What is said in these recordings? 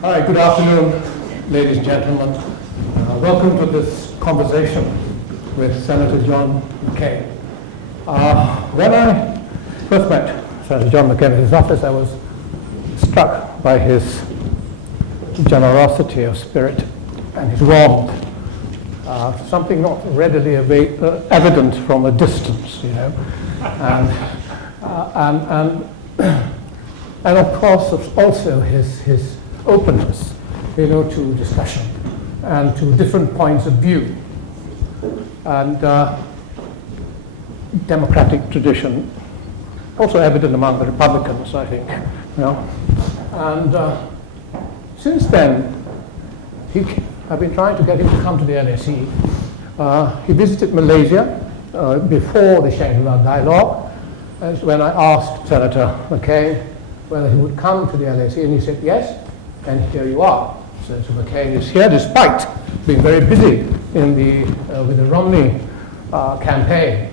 Hi, good afternoon, ladies and gentlemen. Welcome to this conversation with Senator John McCain. When I first met Senator John McCain in his office, I was struck by his generosity of spirit and his warmth, something not readily evident from a distance, you know, and of course also his openness, you know, to discussion and to different points of view, and democratic tradition, also evident among the Republicans, I think, you know. And since then, I've been trying to get him to come to the LSE. He visited Malaysia before the Shangri-La Dialogue, and when I asked Senator McCain whether he would come to the LSE, and he said yes, and here you are. Senator McCain is here despite being very busy in with the Romney campaign.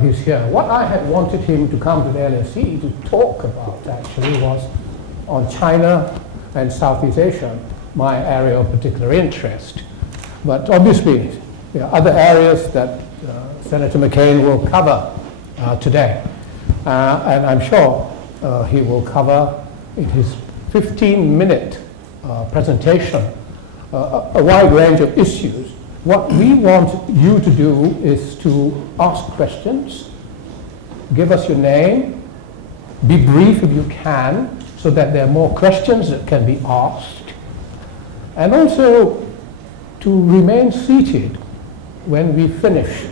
He's here. What I had wanted him to come to the LSE to talk about actually was on China and Southeast Asia, my area of particular interest. But obviously, there are other areas that Senator McCain will cover today. And I'm sure he will cover in his 15-minute presentation a wide range of issues. What we want you to do is to ask questions, give us your name, be brief if you can, so that there are more questions that can be asked, and also to remain seated when we finish,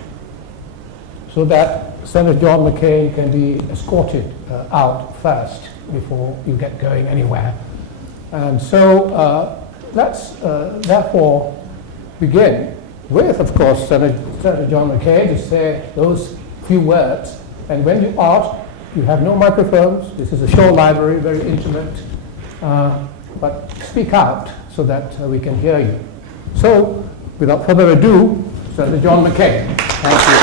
so that Senator John McCain can be escorted out first before you get going anywhere. And so let's therefore begin with, of course, Senator John McCain to say those few words. And when you ask, you have no microphones. This is a show library, very intimate. But speak out so that we can hear you. So, without further ado, Senator John McCain. Thank you.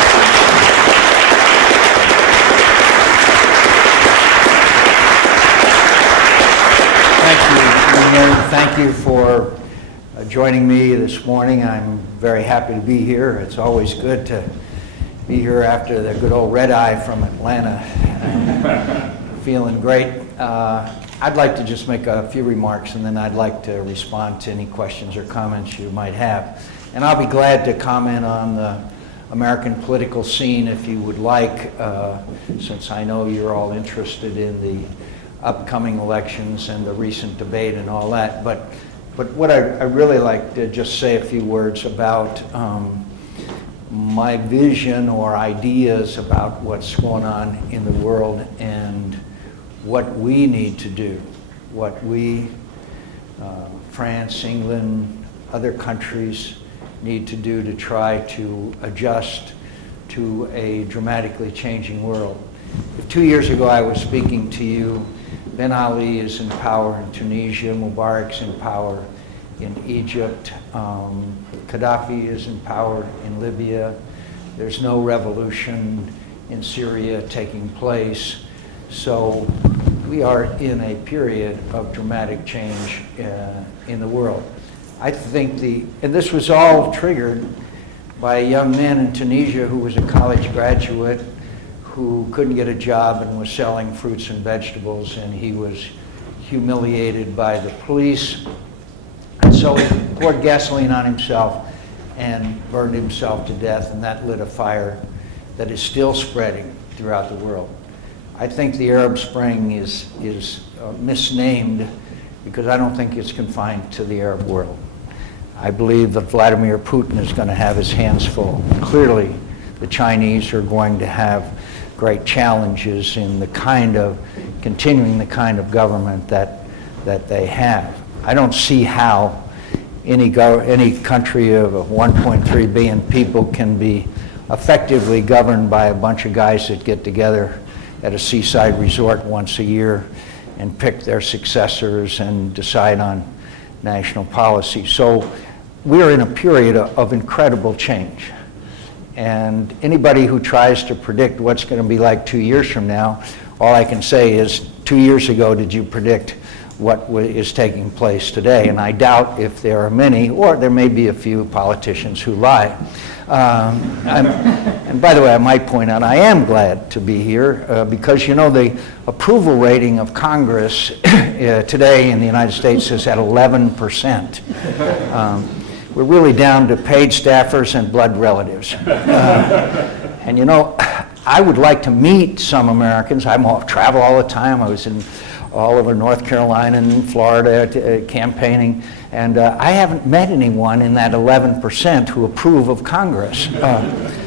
Thank you for joining me this morning. I'm very happy to be here. It's always good to be here after the good old red eye from Atlanta. Feeling great. I'd like to just make a few remarks, and then I'd like to respond to any questions or comments you might have. And I'll be glad to comment on the American political scene if you would like, since I know you're all interested in the upcoming elections and the recent debate and all that. But what I really like to just say a few words about my vision or ideas about what's going on in the world and what we need to do, what we, France, England, other countries need to do to try to adjust to a dramatically changing world. If 2 years ago I was speaking to you, Ben Ali is in power in Tunisia, Mubarak's in power in Egypt, Gaddafi is in power in Libya, there's no revolution in Syria taking place. So we are in a period of dramatic change in the world. I think and this was all triggered by a young man in Tunisia who was a college graduate who couldn't get a job and was selling fruits and vegetables, and he was humiliated by the police. And so he poured gasoline on himself and burned himself to death, and that lit a fire that is still spreading throughout the world. I think the Arab Spring is misnamed because I don't think it's confined to the Arab world. I believe that Vladimir Putin is going to have his hands full. Clearly, the Chinese are going to have great challenges in continuing the kind of government that they have. I don't see how any country of 1.3 billion people can be effectively governed by a bunch of guys that get together at a seaside resort once a year and pick their successors and decide on national policy. So we are in a period of incredible change. And anybody who tries to predict what's going to be like 2 years from now, all I can say is 2 years ago, did you predict what is taking place today. And I doubt if there are many, or there may be a few politicians who lie. And by the way, I might point out, I am glad to be here because, you know, the approval rating of Congress today in the United States is at 11%. We're really down to paid staffers and blood relatives. And, you know, I would like to meet some Americans. I travel all the time. I was all over North Carolina and Florida campaigning, and I haven't met anyone in that 11% who approve of Congress.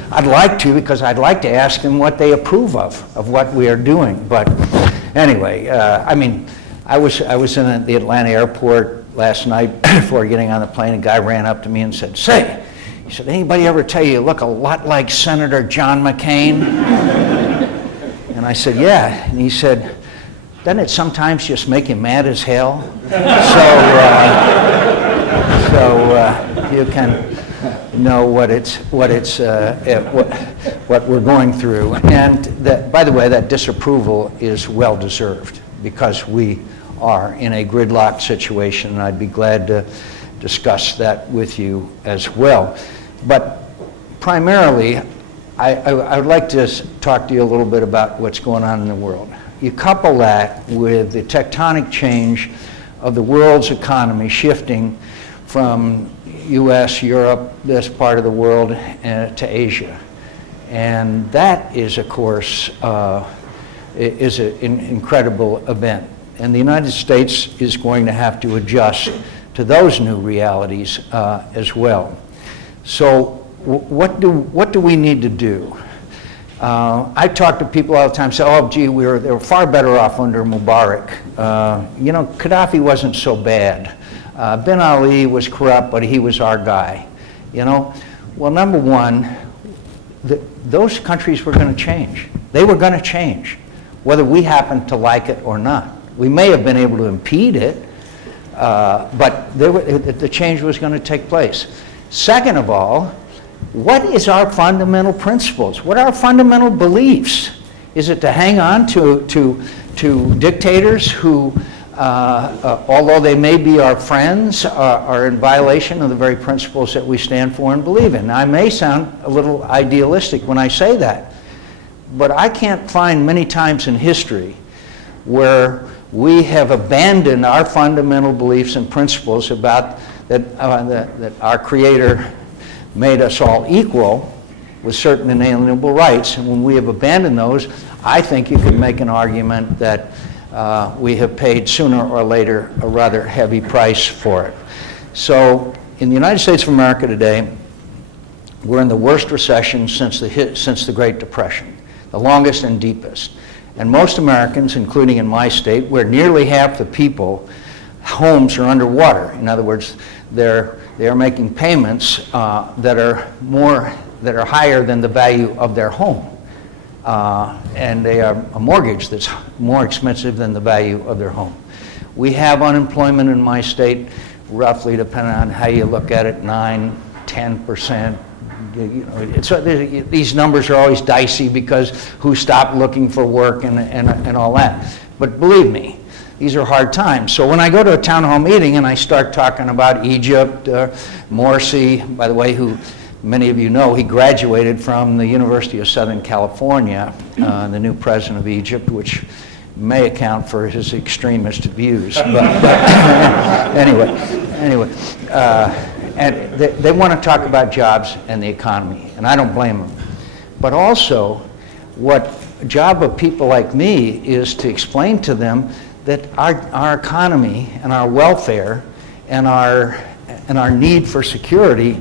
I'd like to, because I'd like to ask them what they approve of what we are doing. But anyway, I mean, I was in the Atlanta airport last night before getting on the plane. A guy ran up to me and said, "Say," he said, "anybody ever tell you look a lot like Senator John McCain?" And I said, "Yeah." And he said, "Doesn't it sometimes just make you mad as hell?" So you can know what we're going through. And that, by the way, that disapproval is well deserved because we are in a gridlock situation, and I'd be glad to discuss that with you as well. But primarily, I would like to talk to you a little bit about what's going on in the world. You couple that with the tectonic change of the world's economy shifting from US, Europe, this part of the world, to Asia. And that is, of course, is an incredible event. And the United States is going to have to adjust to those new realities as well. So what do we need to do? I talk to people all the time, say, "Oh, gee, they were far better off under Mubarak. You know, Gaddafi wasn't so bad. Ben Ali was corrupt, but he was our guy." You know, well, number one, those countries were going to change. They were going to change, whether we happened to like it or not. We may have been able to impede it, but the change was going to take place. Second of all, what is our fundamental principles? What are our fundamental beliefs? Is it to hang on to dictators who, although they may be our friends, are in violation of the very principles that we stand for and believe in? Now, I may sound a little idealistic when I say that, but I can't find many times in history where we have abandoned our fundamental beliefs and principles about that our Creator made us all equal with certain inalienable rights. And when we have abandoned those, I think you can make an argument that we have paid sooner or later a rather heavy price for it. So in the United States of America today, we're in the worst recession since the Great Depression, the longest and deepest. And most Americans, including in my state, where nearly half the people, homes are underwater. In other words, they are making payments that are higher than the value of their home, and they are a mortgage that's more expensive than the value of their home. We have unemployment in my state, roughly, depending on how you look at it, 9–10%. You know, these numbers are always dicey because who stopped looking for work and all that. But believe me, these are hard times. So when I go to a town hall meeting and I start talking about Egypt, Morsi, by the way, who many of you know, he graduated from the University of Southern California, the new president of Egypt, which may account for his extremist views. But anyway, and they want to talk about jobs and the economy, and I don't blame them. But also, what job of people like me is to explain to them that our economy and our welfare and our need for security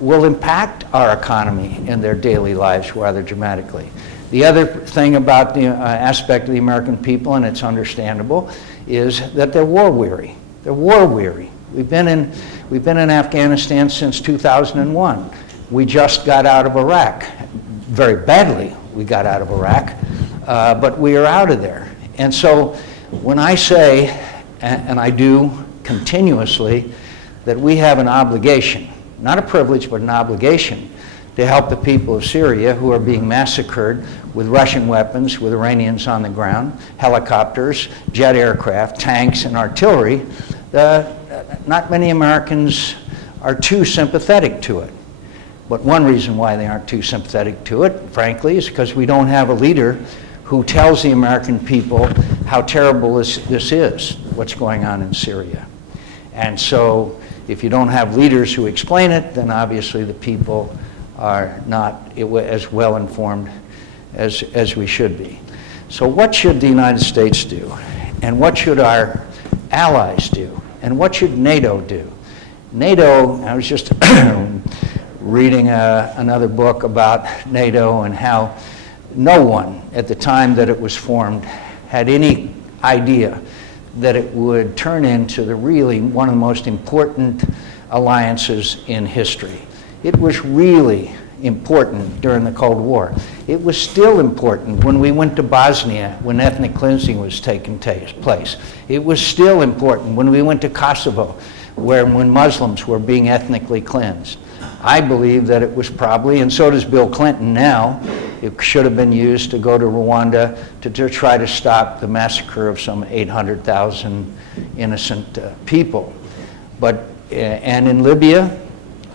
will impact our economy and their daily lives rather dramatically. The other thing about the aspect of the American people, and it's understandable, is that they're war weary. They're war weary. We've been in Afghanistan since 2001. We just got out of Iraq. Very badly we got out of Iraq, but we are out of there. And so when I say, and I do continuously, that we have an obligation, not a privilege, but an obligation, to help the people of Syria who are being massacred with Russian weapons, with Iranians on the ground, helicopters, jet aircraft, tanks, and artillery. Not many Americans are too sympathetic to it. But one reason why they aren't too sympathetic to it, frankly, is because we don't have a leader who tells the American people how terrible this is, what's going on in Syria. And so if you don't have leaders who explain it, then obviously the people are not as well informed as we should be. So what should the United States do? And what should our allies do? And what should NATO do? NATO, I was just reading another book about NATO and how no one at the time that it was formed had any idea that it would turn into really one of the most important alliances in history. It was really important during the Cold War. It was still important when we went to Bosnia when ethnic cleansing was taking place. It was still important when we went to Kosovo when Muslims were being ethnically cleansed. I believe that it was probably, and so does Bill Clinton now, it should have been used to go to Rwanda to try to stop the massacre of some 800,000 innocent people. And in Libya,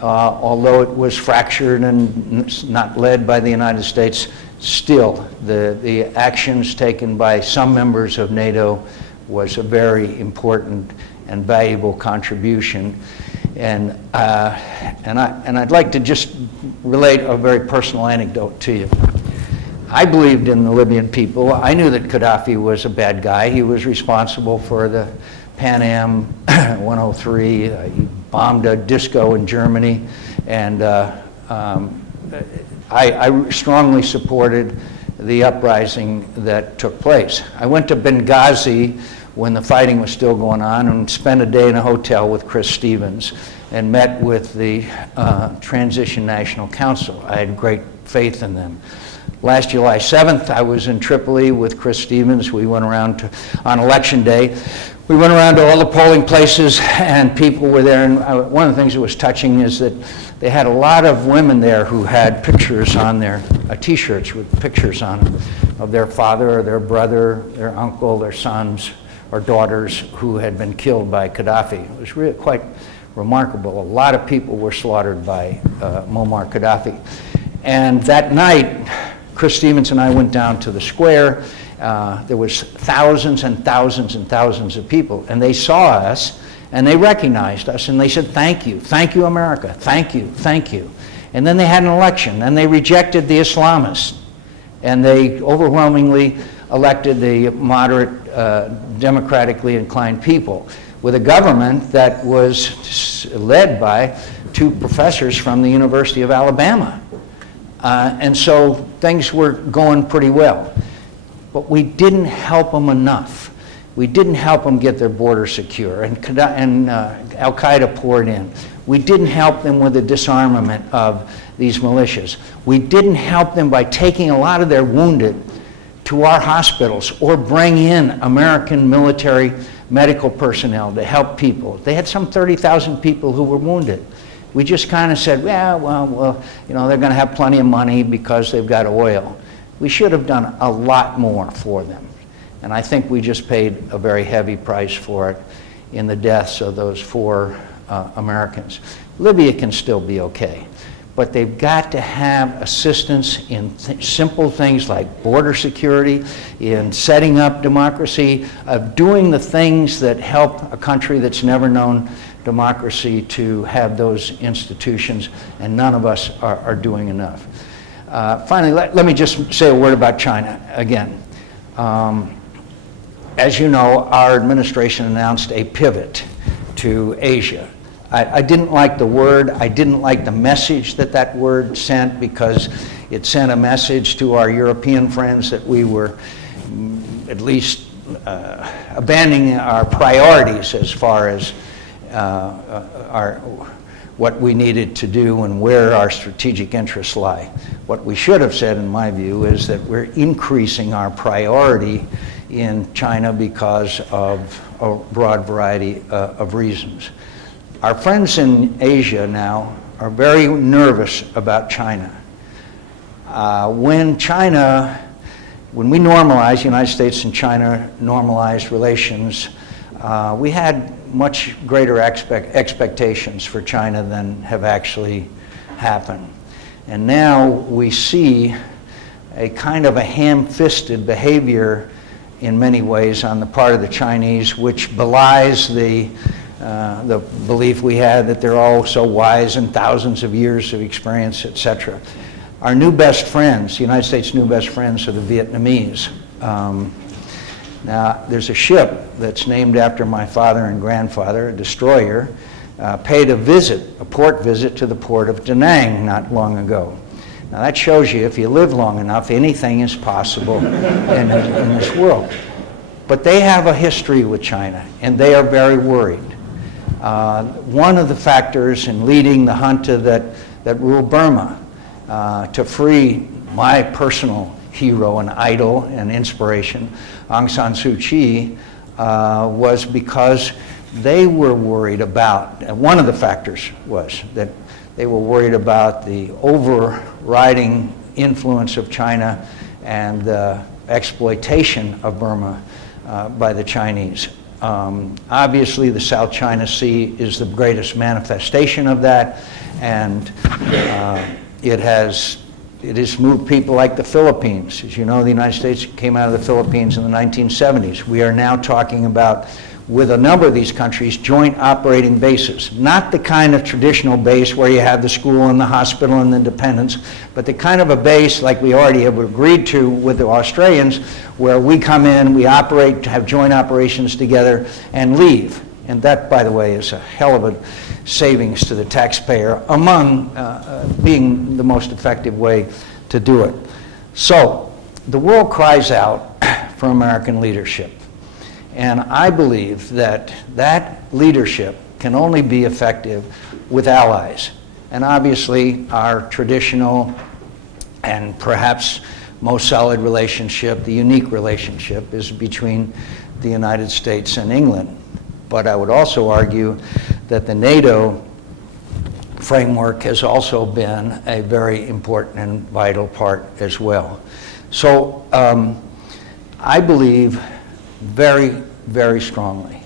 although it was fractured and not led by the United States, still the actions taken by some members of NATO was a very important and valuable contribution. And I'd like to just relate a very personal anecdote to you. I believed in the Libyan people. I knew that Gaddafi was a bad guy. He was responsible for the Pan Am 103. He bombed a disco in Germany. And I strongly supported the uprising that took place. I went to Benghazi when the fighting was still going on and spent a day in a hotel with Chris Stevens and met with the Transition National Council. I had great faith in them. Last July 7th, I was in Tripoli with Chris Stevens. We went around on election day. We went around to all the polling places and people were there. And one of the things that was touching is that they had a lot of women there who had pictures on their T-shirts with pictures on them of their father or their brother, their uncle, their sons, or daughters who had been killed by Gaddafi. It was really quite remarkable. A lot of people were slaughtered by Muammar Gaddafi. And that night, Chris Stevens and I went down to the square. There was thousands and thousands and thousands of people, and they saw us, and they recognized us, and they said, thank you, America, thank you, thank you. And then they had an election, and they rejected the Islamists, and they overwhelmingly elected the moderate, democratically inclined people with a government that was led by two professors from the University of Alabama. And so things were going pretty well. But we didn't help them enough. We didn't help them get their border secure, and Al-Qaeda poured in. We didn't help them with the disarmament of these militias. We didn't help them by taking a lot of their wounded to our hospitals or bring in American military medical personnel to help people. They had some 30,000 people who were wounded. We just kind of said, yeah, well, you know, they're going to have plenty of money because they've got oil. We should have done a lot more for them. And I think we just paid a very heavy price for it in the deaths of those 4 Americans. Libya can still be okay, but they've got to have assistance in simple things like border security, in setting up democracy, of doing the things that help a country that's never known democracy to have those institutions, and none of us are doing enough. Finally, let me just say a word about China again. As you know, our administration announced a pivot to Asia. I didn't like the word. I didn't like the message that word sent, because it sent a message to our European friends that we were at least abandoning our priorities as far as what we needed to do and where our strategic interests lie. What we should have said, in my view, is that we're increasing our priority in China because of a broad variety of reasons. Our friends in Asia now are very nervous about China. When we normalized, United States and China normalized relations, we had much greater expectations for China than have actually happened. And now we see a kind of a ham-fisted behavior in many ways on the part of the Chinese, which belies the belief we had that they're all so wise and thousands of years of experience, etc. Our new best friends, the United States' new best friends, are the Vietnamese. Now, there's a ship that's named after my father and grandfather, a destroyer, paid a port visit to the port of Da Nang not long ago. Now, that shows you if you live long enough, anything is possible in this world. But they have a history with China, and they are very worried. One of the factors in leading the junta that ruled Burma to free my personal hero and idol and inspiration, Aung San Suu Kyi, was because they were worried about, and one of the factors was that they were worried about the overriding influence of China and the exploitation of Burma by the Chinese. Obviously, the South China Sea is the greatest manifestation of that, and it has moved people like the Philippines. As you know, the United States came out of the Philippines in the 1970s. We are now talking about, with a number of these countries, joint operating bases. Not the kind of traditional base where you have the school and the hospital and the dependents, but the kind of a base like we already have agreed to with the Australians, where we come in, we operate, have joint operations together, and leave. And that, by the way, is a hell of a savings to the taxpayer, among being the most effective way to do it. So, the world cries out for American leadership. And I believe that that leadership can only be effective with allies. And obviously, our traditional and perhaps most solid relationship, the unique relationship, is between the United States and England. But I would also argue that the NATO framework has also been a very important and vital part as well. So I believe very, very strongly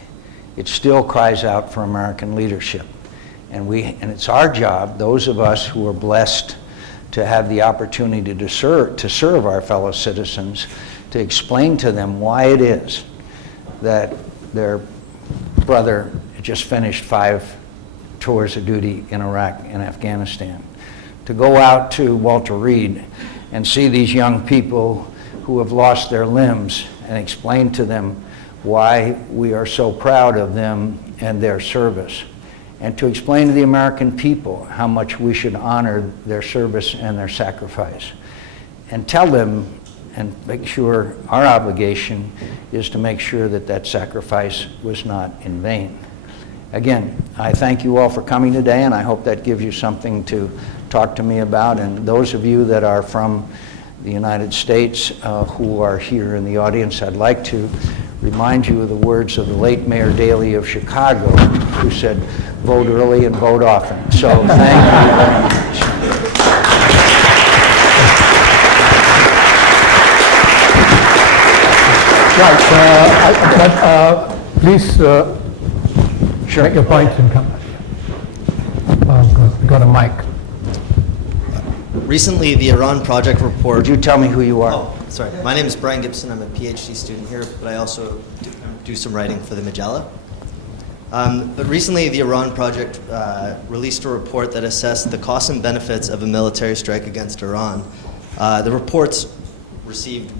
it still cries out for American leadership. And it's our job, those of us who are blessed to have the opportunity to serve our fellow citizens, to explain to them why it is that their brother just finished 5 tours of duty in Iraq and Afghanistan, to go out to Walter Reed and see these young people who have lost their limbs and explain to them why we are so proud of them and their service, and to explain to the American people how much we should honor their service and their sacrifice, and tell them and make sure our obligation is to make sure that that sacrifice was not in vain. Again, I thank you all for coming today, and I hope that gives you something to talk to me about. And those of you that are from the United States who are here in the audience, I'd like to remind you of the words of the late Mayor Daley of Chicago, who said, vote early and vote often. So thank you very much. Right, please Sure. make your point and come back. Good. Got a mic. Recently, the Iran Project report... Would you tell me who you are? Oh, sorry. My name is Brian Gibson. I'm a PhD student here, but I also do some writing for the Majalla. But recently, the Iran Project released a report that assessed the costs and benefits of a military strike against Iran. The reports received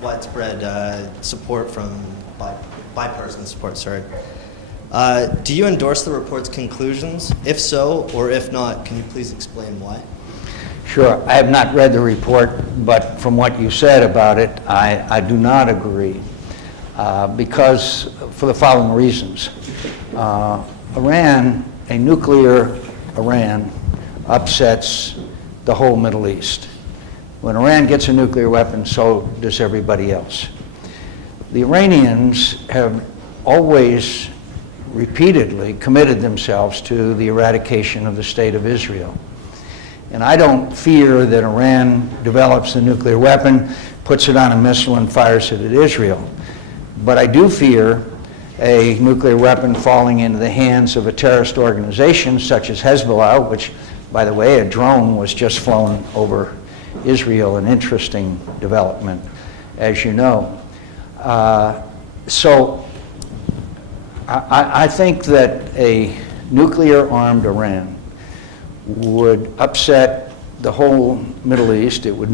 widespread support from bipartisan support. Sorry. Do you endorse the report's conclusions? If so, or if not, can you please explain why? Sure. I have not read the report, but from what you said about it, I do not agree, because for the following reasons. Iran, a nuclear Iran, upsets the whole Middle East. When Iran gets a nuclear weapon, so does everybody else. The Iranians have always repeatedly committed themselves to the eradication of the state of Israel. And I don't fear that Iran develops a nuclear weapon, puts it on a missile, and fires it at Israel. But I do fear a nuclear weapon falling into the hands of a terrorist organization such as Hezbollah, which, by the way, a drone was just flown over Israel, an interesting development, as you know. So I think that a nuclear-armed Iran would upset the whole Middle East. It would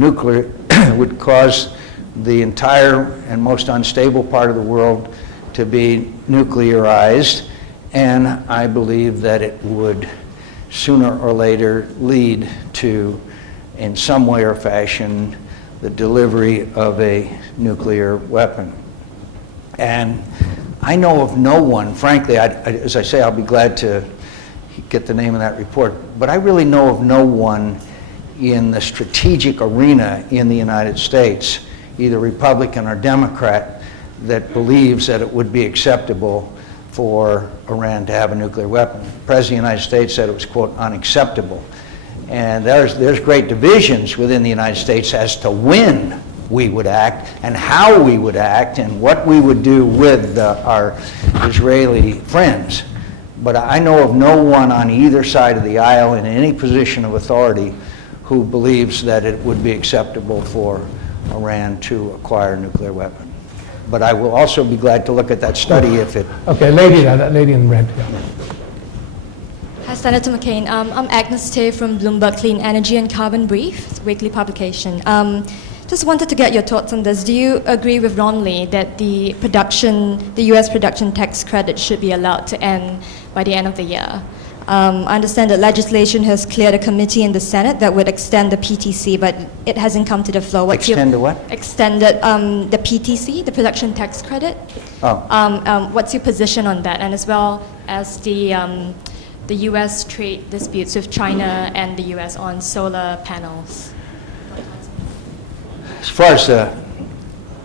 would cause the entire and most unstable part of the world to be nuclearized, and I believe that it would sooner or later lead to, in some way or fashion, the delivery of a nuclear weapon. And I know of no one, frankly, as I say, I'll be glad to get the name of that report, but I really know of no one in the strategic arena in the United States, either Republican or Democrat, that believes that it would be acceptable for Iran to have a nuclear weapon. The President of the United States said it was, quote, unacceptable. And there's great divisions within the United States as to when we would act and how we would act and what we would do with our Israeli friends. But I know of no one on either side of the aisle in any position of authority who believes that it would be acceptable for Iran to acquire a nuclear weapon. But I will also be glad to look at that study if it... Okay, that lady in red. Yeah. Hi, Senator McCain. I'm Agnes Tay from Bloomberg Clean Energy and Carbon Brief, it's a weekly publication. Just wanted to get your thoughts on this. Do you agree with Ron Lee that the U.S. production tax credit should be allowed to end by the end of the year? I understand that legislation has cleared a committee in the Senate that would extend the PTC, but it hasn't come to the floor. Extend the what? Extended the PTC, the production tax credit. Oh. What's your position on that? And as well as the U.S. trade disputes with China and the U.S. on solar panels? As far as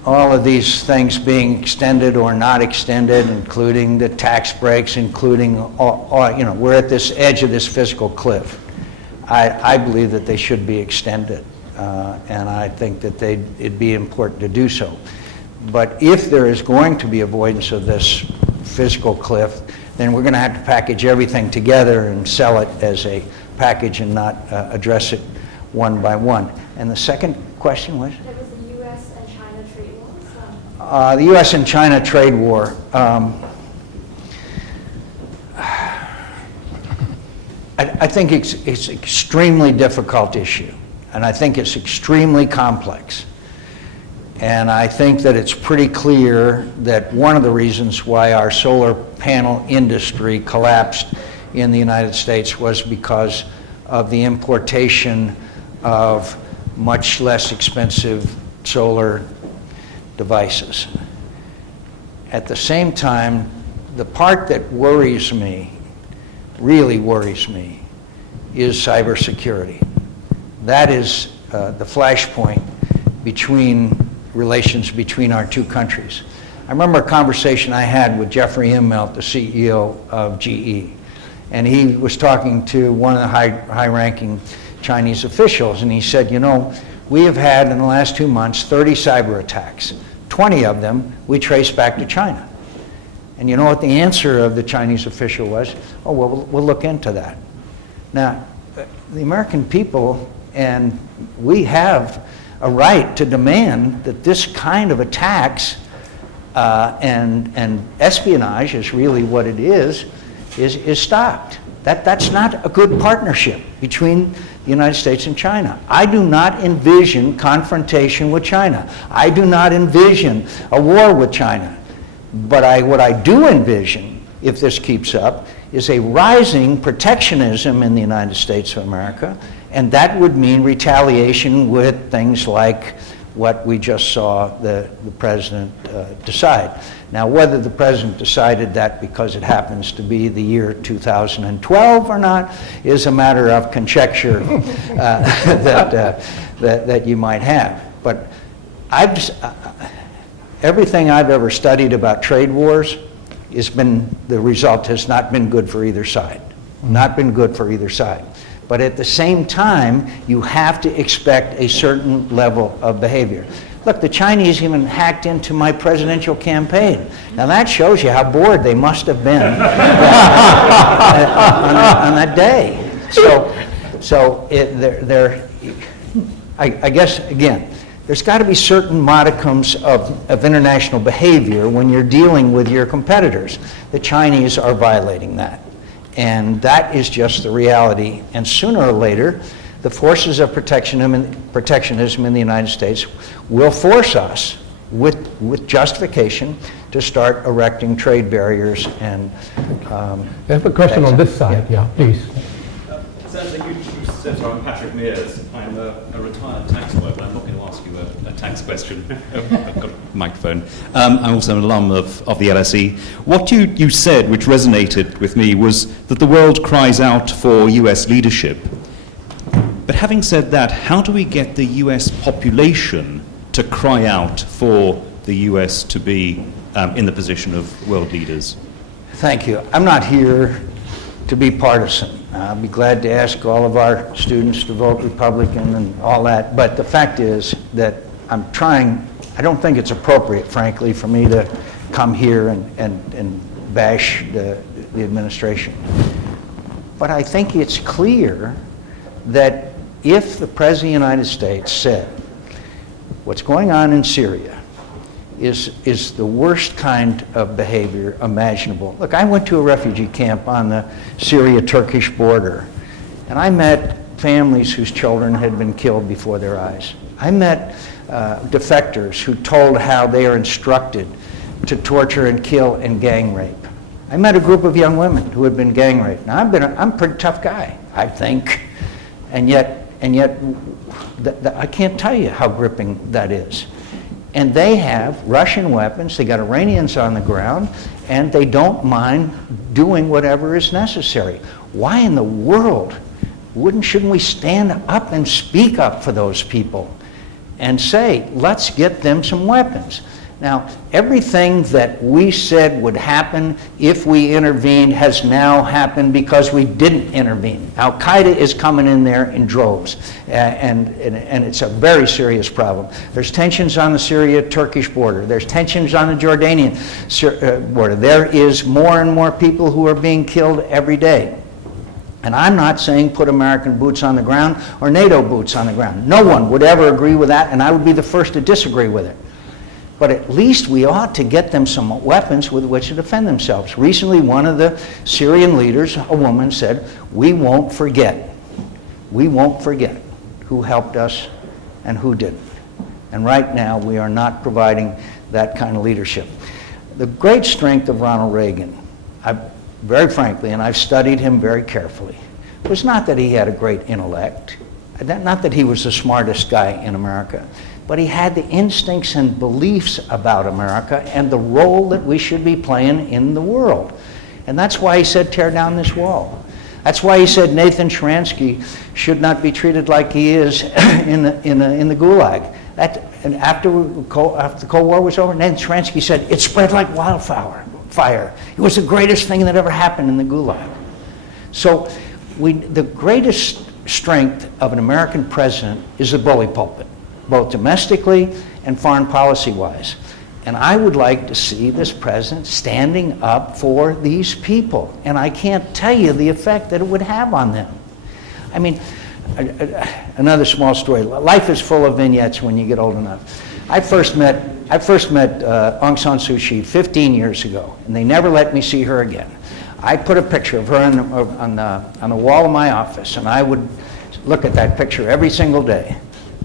all of these things being extended or not extended, including the tax breaks, including all, we're at this edge of this fiscal cliff. I believe that they should be extended, and I think that it'd be important to do so. But if there is going to be avoidance of this fiscal cliff, then we're going to have to package everything together and sell it as a package and not address it one by one. And the second question was? That was the U.S. and China trade wars. The U.S. and China trade war. I think it's an extremely difficult issue, and I think it's extremely complex. And I think that it's pretty clear that one of the reasons why our solar panel industry collapsed in the United States was because of the importation of much less expensive solar devices. At the same time, the part that worries me, really worries me, is cybersecurity. That is the flashpoint between relations between our two countries. I remember a conversation I had with Jeffrey Immelt, the CEO of GE, and he was talking to one of the high-ranking Chinese officials, and he said, we have had in the last 2 months 30 cyber attacks. 20 of them we trace back to China. And you know what the answer of the Chinese official was? Oh, well, we'll look into that. Now, the American people, and we have a right to demand that this kind of attacks and espionage is really what it is stopped. That's not a good partnership between the United States and China. I do not envision confrontation with China. I do not envision a war with China. But what I do envision, if this keeps up, is a rising protectionism in the United States of America, and that would mean retaliation with things like what we just saw the president decide. Now, whether the president decided that because it happens to be the year 2012 or not is a matter of conjecture that you might have. But everything I've ever studied about trade wars, the result has not been good for either side. Not been good for either side. But at the same time, you have to expect a certain level of behavior. Look, the Chinese even hacked into my presidential campaign. Now that shows you how bored they must have been on that day. I guess, again, there's got to be certain modicums of international behavior when you're dealing with your competitors. The Chinese are violating that. And that is just the reality. And sooner or later, the forces of protectionism in the United States will force us, with justification, to start erecting trade barriers. And I have a question on this side. Yeah, please. Senator, you said, I'm Patrick Mears. I'm a retired tax lawyer, but I'm not going to ask you a tax question. I've got a microphone. I'm also an alum of the LSE. What you said, which resonated with me, was that the world cries out for US leadership. But having said that, how do we get the US population to cry out for the US to be in the position of world leaders? Thank you. I'm not here to be partisan. I'll be glad to ask all of our students to vote Republican and all that, but the fact is that I don't think it's appropriate, frankly, for me to come here and bash the administration. But I think it's clear that if the President of the United States said, what's going on in Syria is the worst kind of behavior imaginable. Look, I went to a refugee camp on the Syria-Turkish border, and I met families whose children had been killed before their eyes. I met defectors who told how they are instructed to torture and kill and gang rape. I met a group of young women who had been gang raped. Now, I'm a pretty tough guy, I think, and yet I can't tell you how gripping that is. And they have Russian weapons, they got Iranians on the ground, and they don't mind doing whatever is necessary. Why in the world shouldn't we stand up and speak up for those people and say, let's get them some weapons? Now, everything that we said would happen if we intervened has now happened because we didn't intervene. Al-Qaeda is coming in there in droves, and it's a very serious problem. There's tensions on the Syria-Turkish border. There's tensions on the Jordanian border. There is more and more people who are being killed every day. And I'm not saying put American boots on the ground or NATO boots on the ground. No one would ever agree with that, and I would be the first to disagree with it. But at least we ought to get them some weapons with which to defend themselves. Recently, one of the Syrian leaders, a woman, said, we won't forget who helped us and who didn't. And right now, we are not providing that kind of leadership. The great strength of Ronald Reagan, very frankly, and I've studied him very carefully, was not that he had a great intellect, not that he was the smartest guy in America, but he had the instincts and beliefs about America and the role that we should be playing in the world. And that's why he said, tear down this wall. That's why he said Nathan Sharansky should not be treated like he is in the Gulag. And after the Cold War was over, Nathan Sharansky said, it spread like wildfire. It was the greatest thing that ever happened in the Gulag. So the greatest strength of an American president is the bully pulpit, both domestically and foreign policy-wise. And I would like to see this president standing up for these people. And I can't tell you the effect that it would have on them. I mean, another small story. Life is full of vignettes when you get old enough. I first met Aung San Suu Kyi 15 years ago, and they never let me see her again. I put a picture of her on the wall of my office, and I would look at that picture every single day.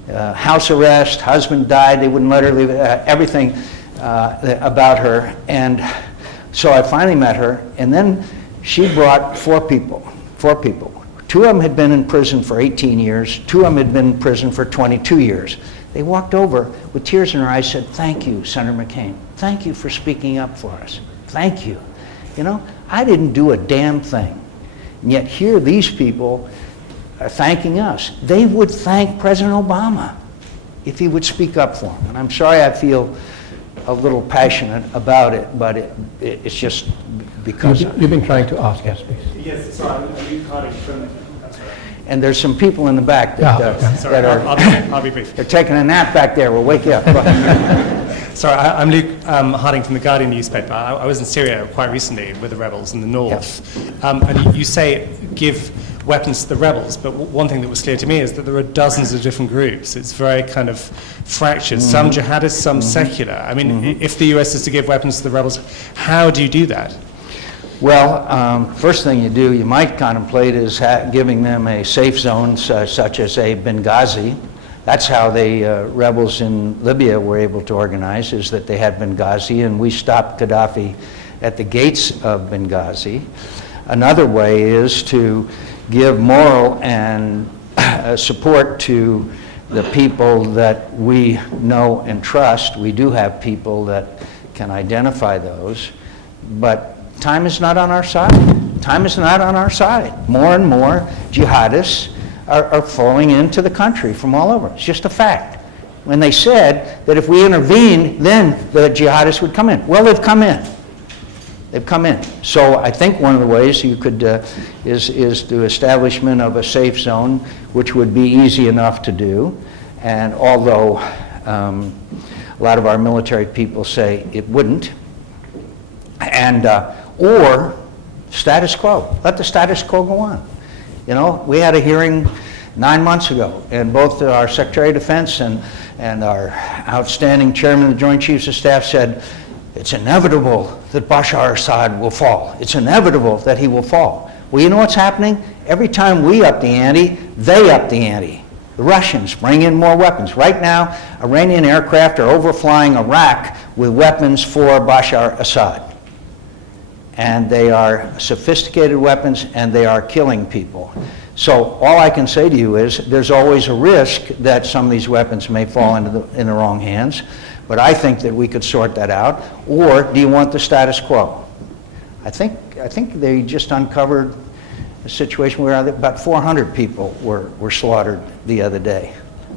House arrest, husband died, they wouldn't let her leave, everything about her. And so I finally met her, and then she brought four people. Two of them had been in prison for 18 years, two of them had been in prison for 22 years. They walked over with tears in their eyes, said, thank you, Senator McCain. Thank you for speaking up for us. Thank you. You know, I didn't do a damn thing. And yet here these people are thanking us. They would thank President Obama if he would speak up for them. And I'm sorry I feel a little passionate about it, but it's just because. You've been trying to ask, yes, please. Yes, sorry, I'm Luke Harding from. And there's some people in the back that, Sorry, that are, I'll be brief. they're taking a nap back there. We'll wake you up. Sorry, I'm Luke Harding from the Guardian newspaper. I was in Syria quite recently with the rebels in the north. And you say give weapons to the rebels, but one thing that was clear to me is that there are dozens of different groups. It's very kind of fractured. Some jihadists, some secular. I mean, if the US is to give weapons to the rebels, how do you do that? Well, first thing you do, you might contemplate is giving them a safe zone such as a Benghazi. That's how the rebels in Libya were able to organize, is that they had Benghazi, and we stopped Gaddafi at the gates of Benghazi. Another way is to give moral and support to the people that we know and trust. We do have people that can identify those, but time is not on our side. Time is not on our side. More and more jihadists are falling into the country from all over. It's just a fact. When they said that if we intervene, then the jihadists would come in. Well, they've come in. They've come in. So I think one of the ways you could is the establishment of a safe zone, which would be easy enough to do. And although a lot of our military people say it wouldn't, and or status quo. Let the status quo go on. You know, we had a hearing 9 months ago, and both our Secretary of Defense and our outstanding Chairman of the Joint Chiefs of Staff said, it's inevitable that Bashar Assad will fall. It's inevitable that he will fall. Well, you know what's happening? Every time we up the ante, they up the ante. The Russians bring in more weapons. Right now, Iranian aircraft are overflying Iraq with weapons for Bashar Assad. And they are sophisticated weapons, and they are killing people. So all I can say to you is there's always a risk that some of these weapons may fall in the wrong hands, but I think that we could sort that out. Or do you want the status quo? I think they just uncovered a situation where about 400 people were slaughtered the other day.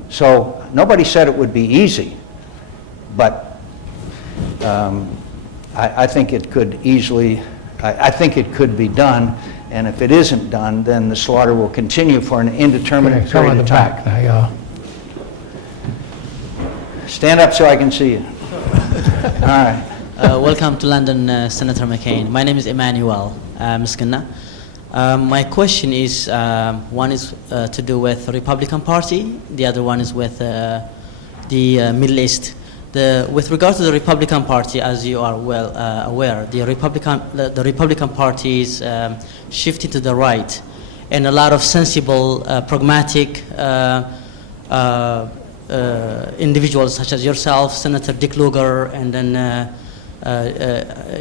So nobody said it would be easy, but I think it could easily, I think it could be done, and if it isn't done, then the slaughter will continue for an indeterminate period of time. There you are. Stand up so I can see you. All right. Welcome to London, Senator McCain. My name is Emmanuel Miskinna. My question is, one is to do with the Republican Party, the other one is with the Middle East. With regard to the Republican Party, as you are well aware, the Republican Party is shifting to the right, and a lot of sensible, pragmatic individuals such as yourself, Senator Dick Lugar, and then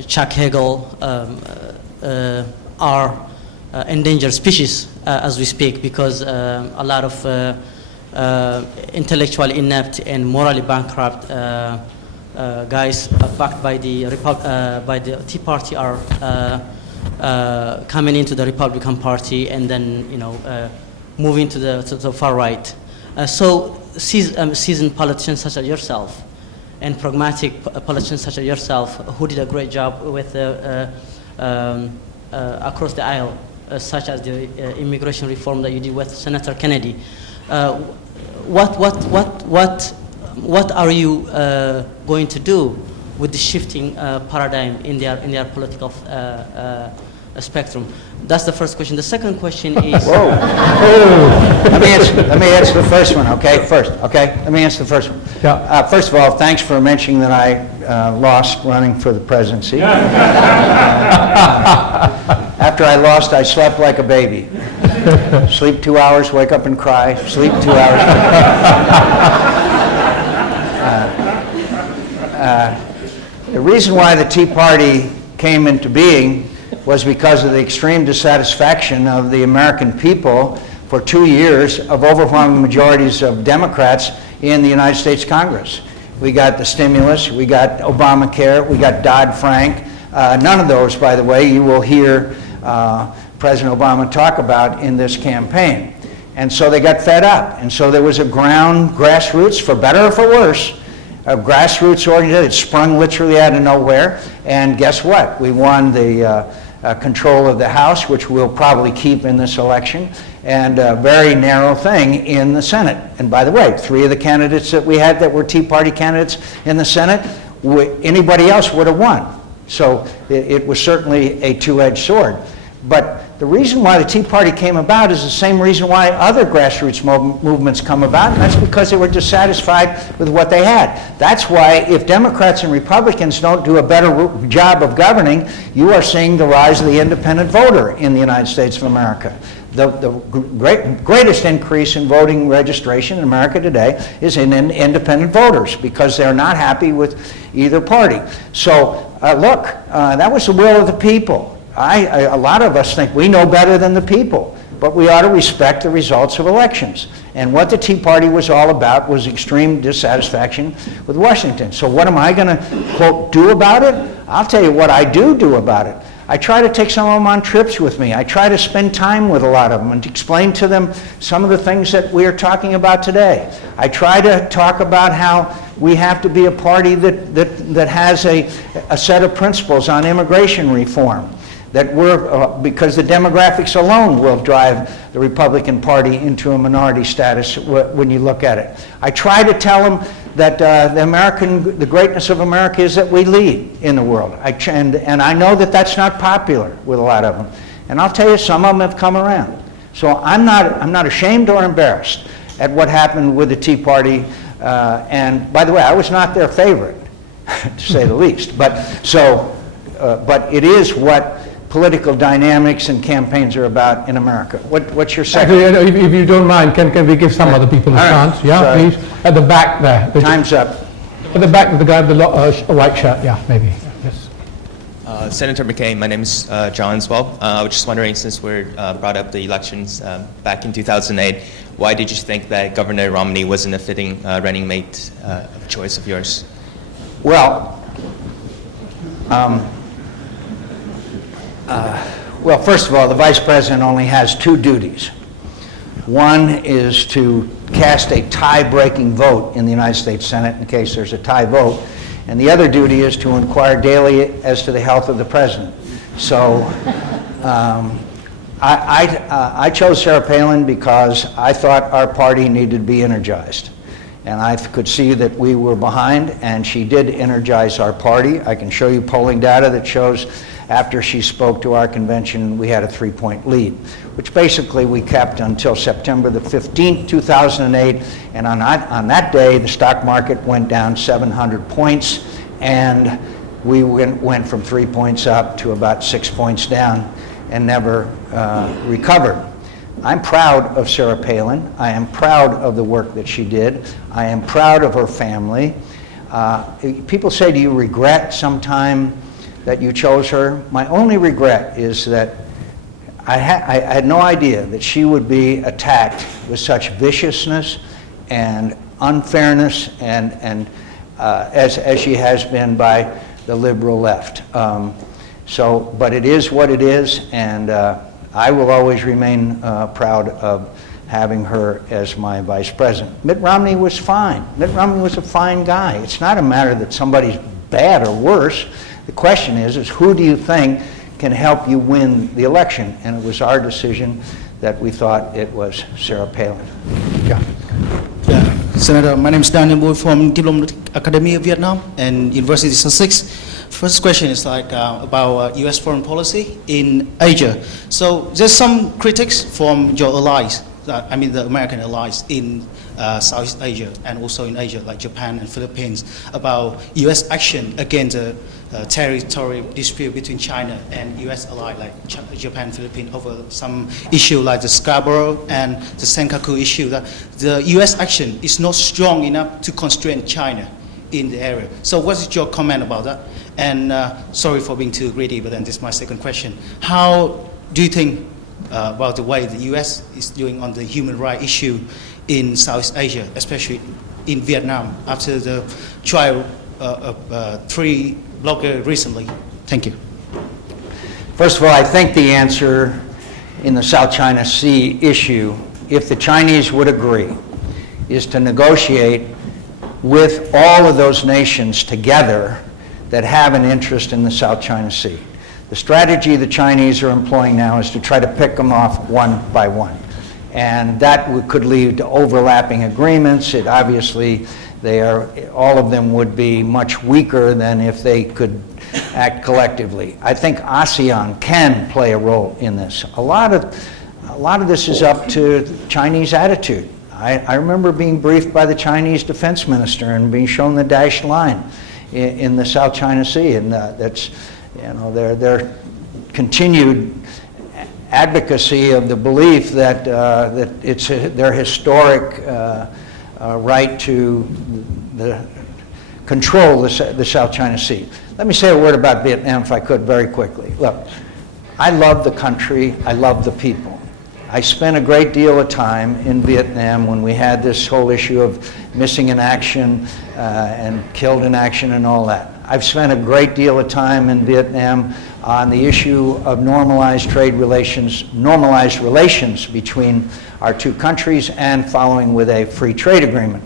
Chuck Hagel are endangered species as we speak, because a lot of intellectually inept and morally bankrupt guys backed by the Tea Party are coming into the Republican Party and then moving to the far right. So seasoned politicians such as yourself and pragmatic politicians such as yourself, who did a great job with across the aisle, such as the immigration reform that you did with Senator Kennedy. What are you going to do with the shifting paradigm in their political spectrum? That's the first question. The second question is. Whoa. Let me answer the first one, okay? Let me answer the first one. Yeah. First of all, thanks for mentioning that I lost running for the presidency. After I lost, I slept like a baby. Sleep 2 hours, wake up and cry. Sleep 2 hours. The reason why the Tea Party came into being was because of the extreme dissatisfaction of the American people for 2 years of overwhelming majorities of Democrats in the United States Congress. We got the stimulus, we got Obamacare, we got Dodd-Frank. None of those, by the way, you will hear President Obama talk about in this campaign. And so they got fed up. And so there was a grassroots, for better or for worse, grassroots organization. It sprung literally out of nowhere. And guess what? We won the control of the House, which we'll probably keep in this election, and a very narrow thing in the Senate. And by the way, 3 of the candidates that we had that were Tea Party candidates in the Senate, anybody else would have won. So it was certainly a two-edged sword. But the reason why the Tea Party came about is the same reason why other grassroots movements come about, and that's because they were dissatisfied with what they had. That's why if Democrats and Republicans don't do a better job of governing, you are seeing the rise of the independent voter in the United States of America. The greatest increase in voting registration in America today is in independent voters because they're not happy with either party. So look, that was the will of the people. A lot of us think we know better than the people, but we ought to respect the results of elections. And what the Tea Party was all about was extreme dissatisfaction with Washington. So what am I going to, quote, do about it? I'll tell you what I do about it. I try to take some of them on trips with me. I try to spend time with a lot of them and explain to them some of the things that we are talking about today. I try to talk about how we have to be a party that has a set of principles on immigration reform. That because the demographics alone will drive the Republican Party into a minority status when you look at it. I try to tell them that the greatness of America is that we lead in the world. And I know that that's not popular with a lot of them. And I'll tell you, some of them have come around. So I'm not ashamed or embarrassed at what happened with the Tea Party. And by the way, I was not their favorite, to say the least. But it is what political dynamics and campaigns are about in America. What's your second? Actually, if you don't mind, can we give some other people a chance? Yeah, sorry. please. At the back there. Time's up. At the back with the guy with the white shirt. Yeah, maybe. Yes. Senator McCain, my name is John as well. I was just wondering, since we're brought up the elections back in 2008, why did you think that Governor Romney wasn't a fitting running mate of choice of yours? Well, first of all, the Vice President only has 2 duties. One is to cast a tie-breaking vote in the United States Senate in case there's a tie vote, and the other duty is to inquire daily as to the health of the President. So I chose Sarah Palin because I thought our party needed to be energized. And I could see that we were behind, and she did energize our party. I can show you polling data that shows after she spoke to our convention, we had a 3-point lead, which basically we kept until September the 15th, 2008. And on that day, the stock market went down 700 points, and we went from 3 points up to about 6 points down and never recovered. I'm proud of Sarah Palin. I am proud of the work that she did. I am proud of her family. People say, do you regret sometime that you chose her? My only regret is that I had no idea that she would be attacked with such viciousness and unfairness and as she has been by the liberal left. But it is what it is, and I will always remain proud of having her as my vice president. Mitt Romney was fine. Mitt Romney was a fine guy. It's not a matter that somebody's bad or worse. The question is who do you think can help you win the election? And it was our decision that we thought it was Sarah Palin. Yeah. Senator, my name is Daniel Boy from Diplomatic Academy of Vietnam and University of Sussex. First question is about U.S. foreign policy in Asia. So there's some critics from your allies, the American allies in Southeast Asia and also in Asia, like Japan and Philippines, about U.S. action against the territorial dispute between China and U.S. allies like Japan and Philippines over some issue like the Scarborough and the Senkaku issue. That the U.S. action is not strong enough to constrain China in the area. So what is your comment about that? And sorry for being too greedy, but then this is my second question. How do you think about the way the U.S. is doing on the human rights issue in Southeast Asia, especially in Vietnam, after the trial of 3 bloggers recently? Thank you. First of all, I think the answer in the South China Sea issue, if the Chinese would agree, is to negotiate with all of those nations together that have an interest in the South China Sea. The strategy the Chinese are employing now is to try to pick them off one by one. And that could lead to overlapping agreements. It obviously, all of them would be much weaker than if they could act collectively. I think ASEAN can play a role in this. A lot of this is up to Chinese attitude. I remember being briefed by the Chinese defense minister and being shown the dashed line in the South China Sea, and that's, their continued advocacy of the belief that it's their historic right to control the South China Sea. Let me say a word about Vietnam, if I could, very quickly. Look, I love the country, I love the people. I spent a great deal of time in Vietnam when we had this whole issue of missing in action and killed in action and all that. I've spent a great deal of time in Vietnam on the issue of normalized trade relations, normalized relations between our two countries, and following with a free trade agreement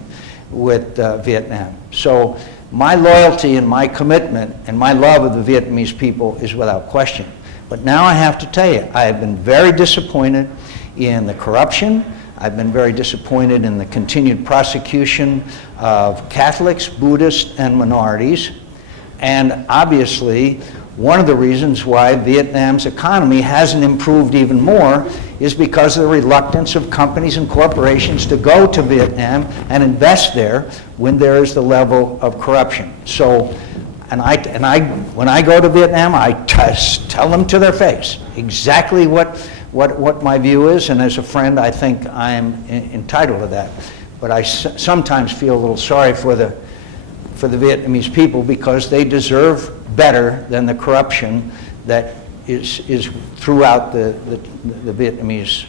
with Vietnam. So my loyalty and my commitment and my love of the Vietnamese people is without question. But now I have to tell you, I have been very disappointed in the corruption. I've been very disappointed in the continued prosecution of Catholics, Buddhists, and minorities. And obviously, one of the reasons why Vietnam's economy hasn't improved even more is because of the reluctance of companies and corporations to go to Vietnam and invest there when there is the level of corruption. So, when I go to Vietnam, I tell them to their face exactly what my view is, and as a friend, I think I'm entitled to that. But I sometimes feel a little sorry for the Vietnamese people, because they deserve better than the corruption that is throughout the Vietnamese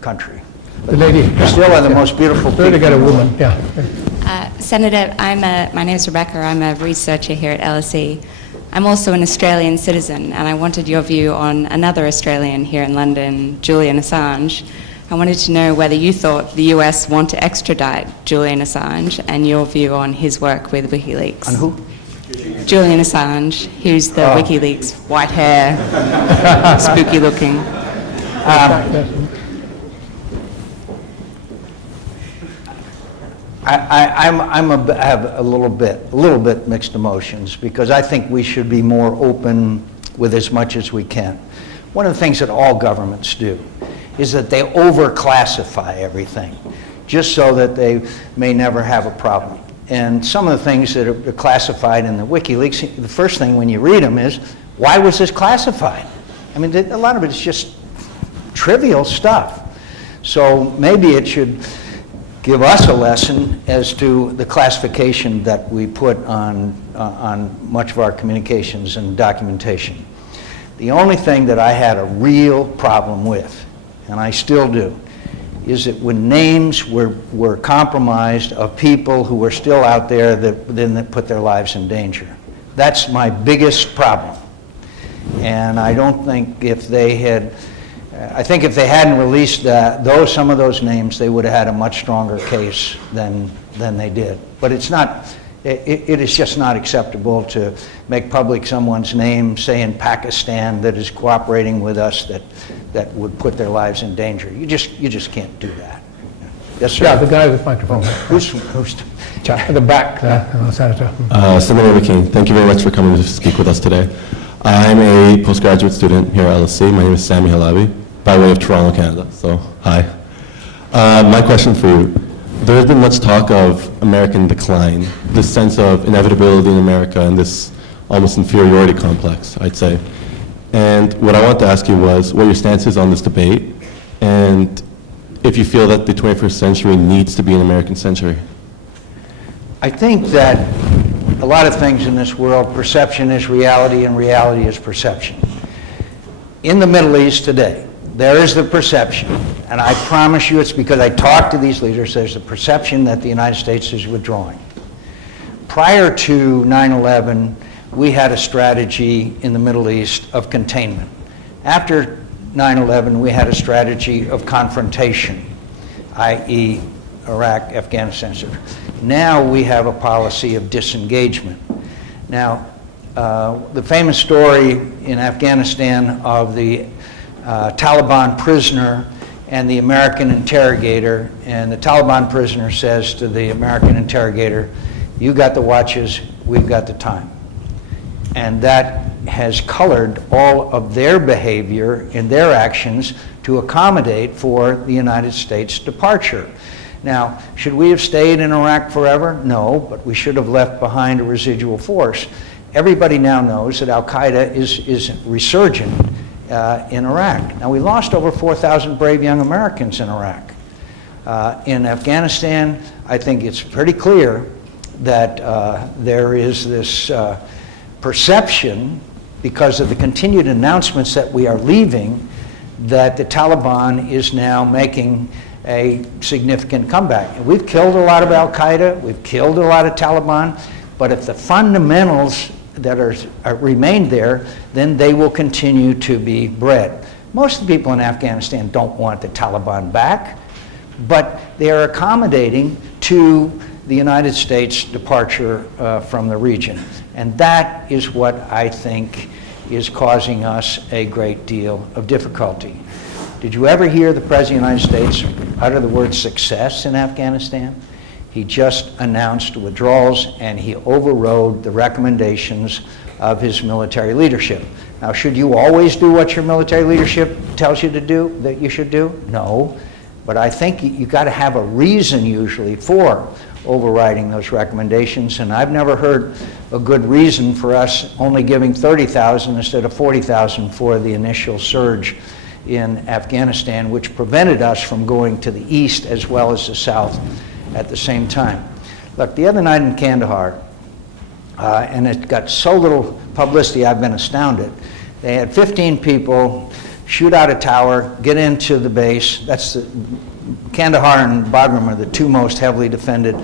country. The lady. Still are the most beautiful people. To get a woman, yeah. Senator, my name is Rebecca. I'm a researcher here at LSE. I'm also an Australian citizen, and I wanted your view on another Australian here in London, Julian Assange. I wanted to know whether you thought the US want to extradite Julian Assange, and your view on his work with WikiLeaks. On who? Julian Assange, who's the WikiLeaks, white hair, spooky looking. I have a little bit mixed emotions, because I think we should be more open with as much as we can. One of the things that all governments do is that they overclassify everything, just so that they may never have a problem. And some of the things that are classified in the WikiLeaks, the first thing when you read them is, why was this classified? I mean, a lot of it is just trivial stuff. So maybe it should give us a lesson as to the classification that we put on much of our communications and documentation. The only thing that I had a real problem with, and I still do, is that when names were compromised of people who were still out there that put their lives in danger. That's my biggest problem. And I don't think if they had, I think if they hadn't released some of those names, they would have had a much stronger case than they did. But it's not, it is just not acceptable to make public someone's name, say in Pakistan, that is cooperating with us, that would put their lives in danger. You just can't do that. Yes, sir. Yeah, the guy with the microphone. Who's At the back there, Senator. Senator McCain, thank you very much for coming to speak with us today. I'm a postgraduate student here at LSE. My name is Sami Halabi, by way of Toronto, Canada. So, hi. My question for you. There has been much talk of American decline, this sense of inevitability in America and this almost inferiority complex, I'd say. And what I want to ask you was what your stance is on this debate, and if you feel that the 21st century needs to be an American century. I think that a lot of things in this world, perception is reality and reality is perception. In the Middle East today, there is the perception, and I promise you it's because I talked to these leaders, there's the perception that the United States is withdrawing. Prior to 9/11, we had a strategy in the Middle East of containment. After 9/11, we had a strategy of confrontation, i.e. Iraq, Afghanistan. Now we have a policy of disengagement. Now, the famous story in Afghanistan of the Taliban prisoner and the American interrogator, and the Taliban prisoner says to the American interrogator, "You got the watches, we've got the time." And that has colored all of their behavior and their actions to accommodate for the United States departure. Now, should we have stayed in Iraq forever? No, but we should have left behind a residual force. Everybody now knows that Al-Qaeda is resurgent in Iraq. Now, we lost over 4,000 brave young Americans in Iraq. In Afghanistan, I think it's pretty clear that there is this perception, because of the continued announcements that we are leaving, that the Taliban is now making a significant comeback. And we've killed a lot of Al-Qaeda, we've killed a lot of Taliban, but if the fundamentals that are remain there, then they will continue to be bred. Most of the people in Afghanistan don't want the Taliban back, but they are accommodating to the United States departure from the region. And that is what I think is causing us a great deal of difficulty. Did you ever hear the President of the United States utter the word success in Afghanistan? He just announced withdrawals, and he overrode the recommendations of his military leadership. Now, should you always do what your military leadership tells you to do, that you should do? No. But I think you got to have a reason usually for overriding those recommendations, and I've never heard a good reason for us only giving 30,000 instead of 40,000 for the initial surge in Afghanistan, which prevented us from going to the east as well as the south at the same time. Look, the other night in Kandahar, and it got so little publicity, I've been astounded. They had 15 people shoot out a tower, get into the base. Kandahar and Bagram are the two most heavily defended.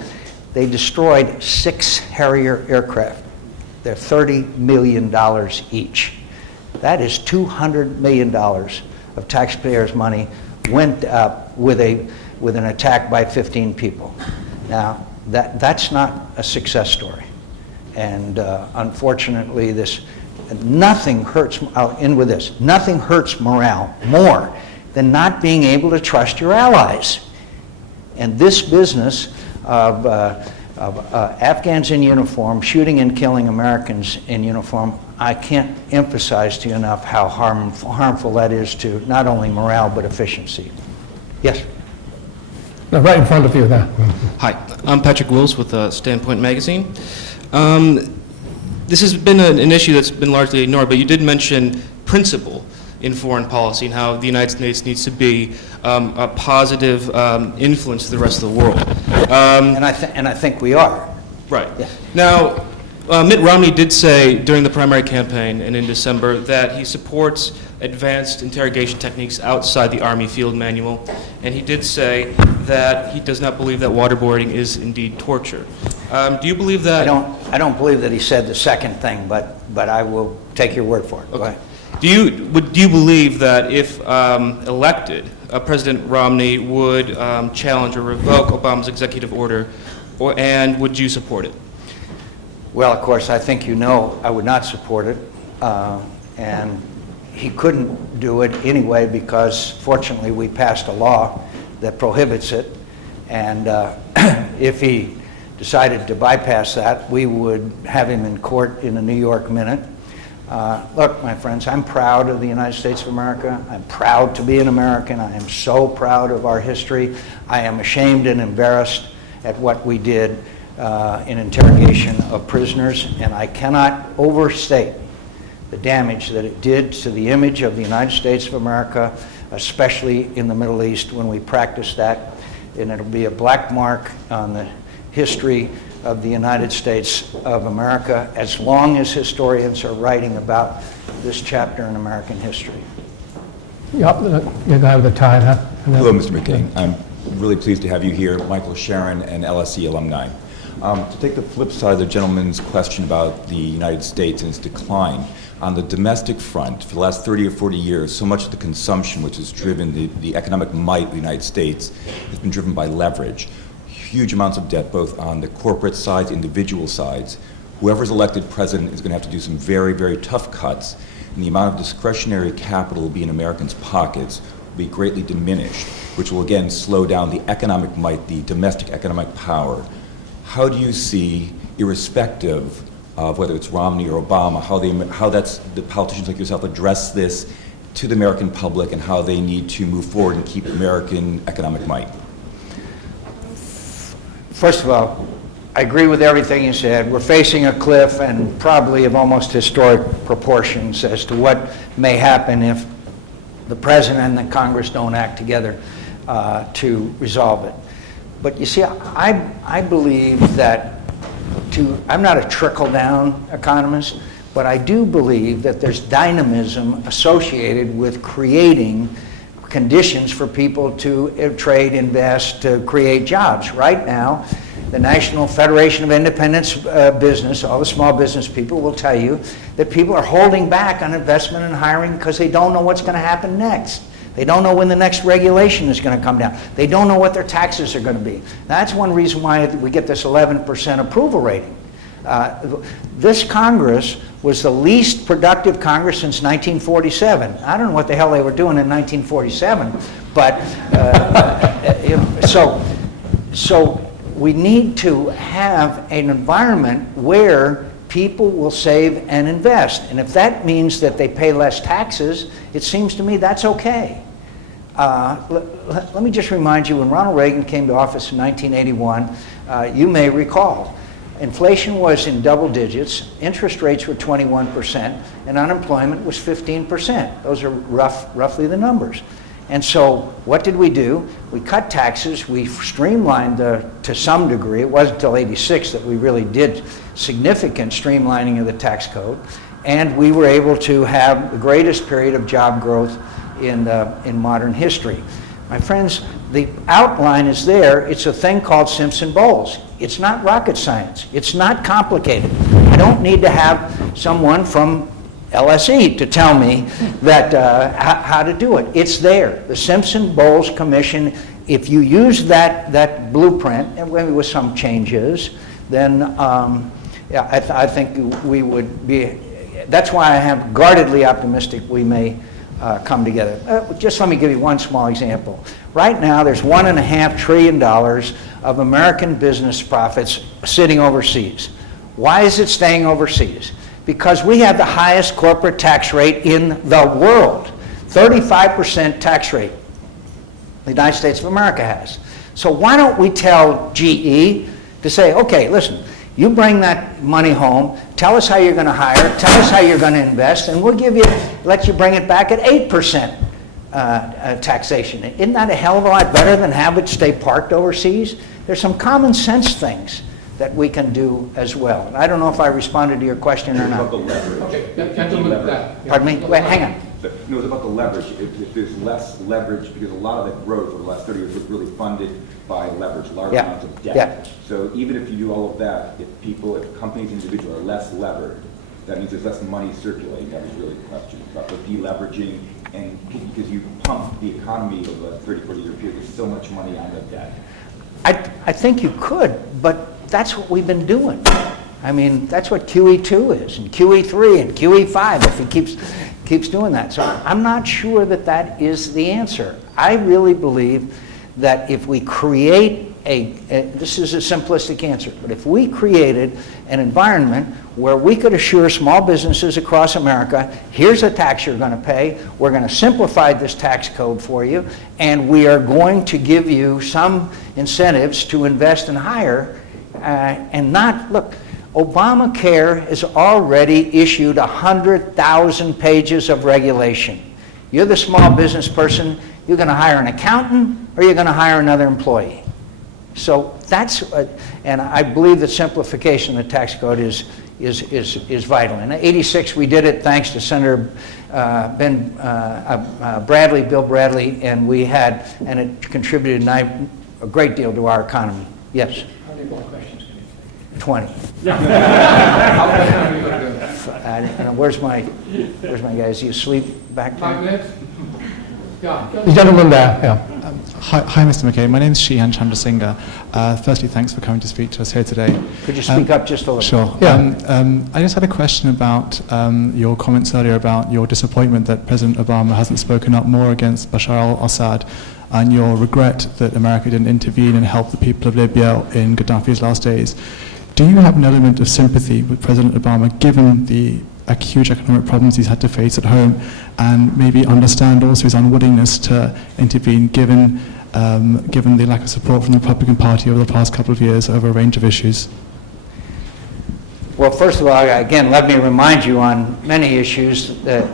They destroyed 6 Harrier aircraft. They're $30 million each. That is $200 million of taxpayers' money went up with an attack by 15 people. Now, that's not a success story. And unfortunately, nothing hurts, I'll end with this, nothing hurts morale more than not being able to trust your allies. And this business of Afghans in uniform shooting and killing Americans in uniform, I can't emphasize to you enough how harmful that is to not only morale but efficiency. Yes? No, right in front of you there. Hi, I'm Patrick Wills with Standpoint Magazine. This has been an issue that's been largely ignored, but you did mention principle in foreign policy and how the United States needs to be a positive influence to the rest of the world. And I think we are. Right. Yeah. Now, Mitt Romney did say during the primary campaign and in December that he supports advanced interrogation techniques outside the Army field manual, and he did say that he does not believe that waterboarding is indeed torture. Do you believe that? I don't believe that he said the second thing, but I will take your word for it. Okay. Go ahead. Do you believe that if elected, President Romney would challenge or revoke Obama's executive order, and would you support it? Well, of course, I think you know I would not support it, and he couldn't do it anyway because, fortunately, we passed a law that prohibits it, and if he decided to bypass that, we would have him in court in a New York minute. Look, my friends, I'm proud of the United States of America. I'm proud to be an American. I am so proud of our history. I am ashamed and embarrassed at what we did in interrogation of prisoners, and I cannot overstate the damage that it did to the image of the United States of America, especially in the Middle East when we practice that, and it'll be a black mark on the history of the United States of America as long as historians are writing about this chapter in American history. Yep, you guy with the tie, huh? Hello, Mr. McCain. I'm really pleased to have you here, Michael Sharon, and LSE alumni. To take the flip side of the gentleman's question about the United States and its decline, on the domestic front, for the last 30 or 40 years, so much of the consumption which has driven the economic might of the United States has been driven by leverage. huge amounts of debt, both on the corporate sides, individual sides. Whoever's elected president is going to have to do some very, very tough cuts, and the amount of discretionary capital will be in Americans' pockets will be greatly diminished, which will again slow down the economic might, the domestic economic power. How do you see, irrespective of whether it's Romney or Obama, how that's the politicians like yourself address this to the American public and how they need to move forward and keep American economic might? First of all, I agree with everything you said. We're facing a cliff and probably of almost historic proportions as to what may happen if the president and the Congress don't act together to resolve it. But you see, I believe that I'm not a trickle-down economist, but I do believe that there's dynamism associated with creating conditions for people to trade, invest, to create jobs. Right now, the National Federation of Independent Business, all the small business people will tell you that people are holding back on investment and hiring because they don't know what's going to happen next. They don't know when the next regulation is going to come down. They don't know what their taxes are going to be. That's one reason why we get this 11% approval rating. This Congress was the least productive Congress since 1947. I don't know what the hell they were doing in 1947, but so we need to have an environment where people will save and invest. And if that means that they pay less taxes, it seems to me that's okay. Let me just remind you, when Ronald Reagan came to office in 1981, you may recall, inflation was in double digits, interest rates were 21%, and unemployment was 15%. Those are roughly the numbers. And so what did we do? We cut taxes, we streamlined to some degree. It wasn't until '86 that we really did significant streamlining of the tax code, and we were able to have the greatest period of job growth in modern history. My friends, the outline is there. It's a thing called Simpson-Bowles. It's not rocket science. It's not complicated. I don't need to have someone from LSE to tell me that how to do it. It's there. The Simpson-Bowles Commission, if you use that blueprint, and maybe with some changes, then I think we would be, that's why I am guardedly optimistic we may come together. Just let me give you one small example. Right now, there's $1.5 trillion of American business profits sitting overseas. Why is it staying overseas? Because we have the highest corporate tax rate in the world. 35% tax rate the United States of America has. So why don't we tell GE to say, okay, listen, you bring that money home, tell us how you're going to hire, tell us how you're going to invest, and we'll let you bring it back at 8% taxation. Isn't that a hell of a lot better than have it stay parked overseas? There's some common sense things that we can do as well. And I don't know if I responded to your question or not. About the leverage. Okay, gentlemen, that. Pardon me? Wait, hang on. No, it's about the leverage. If there's less leverage, because a lot of that growth over the last 30 years was really funded by leverage, large amounts of debt. Yeah. So even if you do all of that, if companies, individuals are less levered, that means there's less money circulating. That was really the question about the deleveraging, and because you pump the economy over a 30, 40-year period, there's so much money on the debt. I think you could, but that's what we've been doing. I mean, that's what QE2 is, and QE3, and QE5, if he keeps doing that. So I'm not sure that that is the answer. I really believe that if we create this is a simplistic answer, but if we created an environment where we could assure small businesses across America, here's a tax you're going to pay, we're going to simplify this tax code for you, and we are going to give you some incentives to invest and hire, and not, look, Obamacare has already issued 100,000 pages of regulation. You're the small business person, you're going to hire an accountant or you're going to hire another employee. So that's, and I believe that simplification of the tax code is vital. In '86 we did it thanks to Senator Bill Bradley, and it contributed a great deal to our economy. Yes? How many more questions can you take? 20. Where's my guys? You asleep back there? 5 minutes? The gentleman there, yeah. Hi, Mr. McCain. My name is Shihan Chandrasingha. Firstly, thanks for coming to speak to us here today. Could you speak up just a little? Sure. Yeah. I just had a question about your comments earlier about your disappointment that President Obama hasn't spoken up more against Bashar al-Assad, and your regret that America didn't intervene and help the people of Libya in Gaddafi's last days. Do you have an element of sympathy with President Obama, given the huge economic problems he's had to face at home, and maybe understand also his unwillingness to intervene, given the lack of support from the Republican Party over the past couple of years over a range of issues? Well, first of all, again, let me remind you on many issues that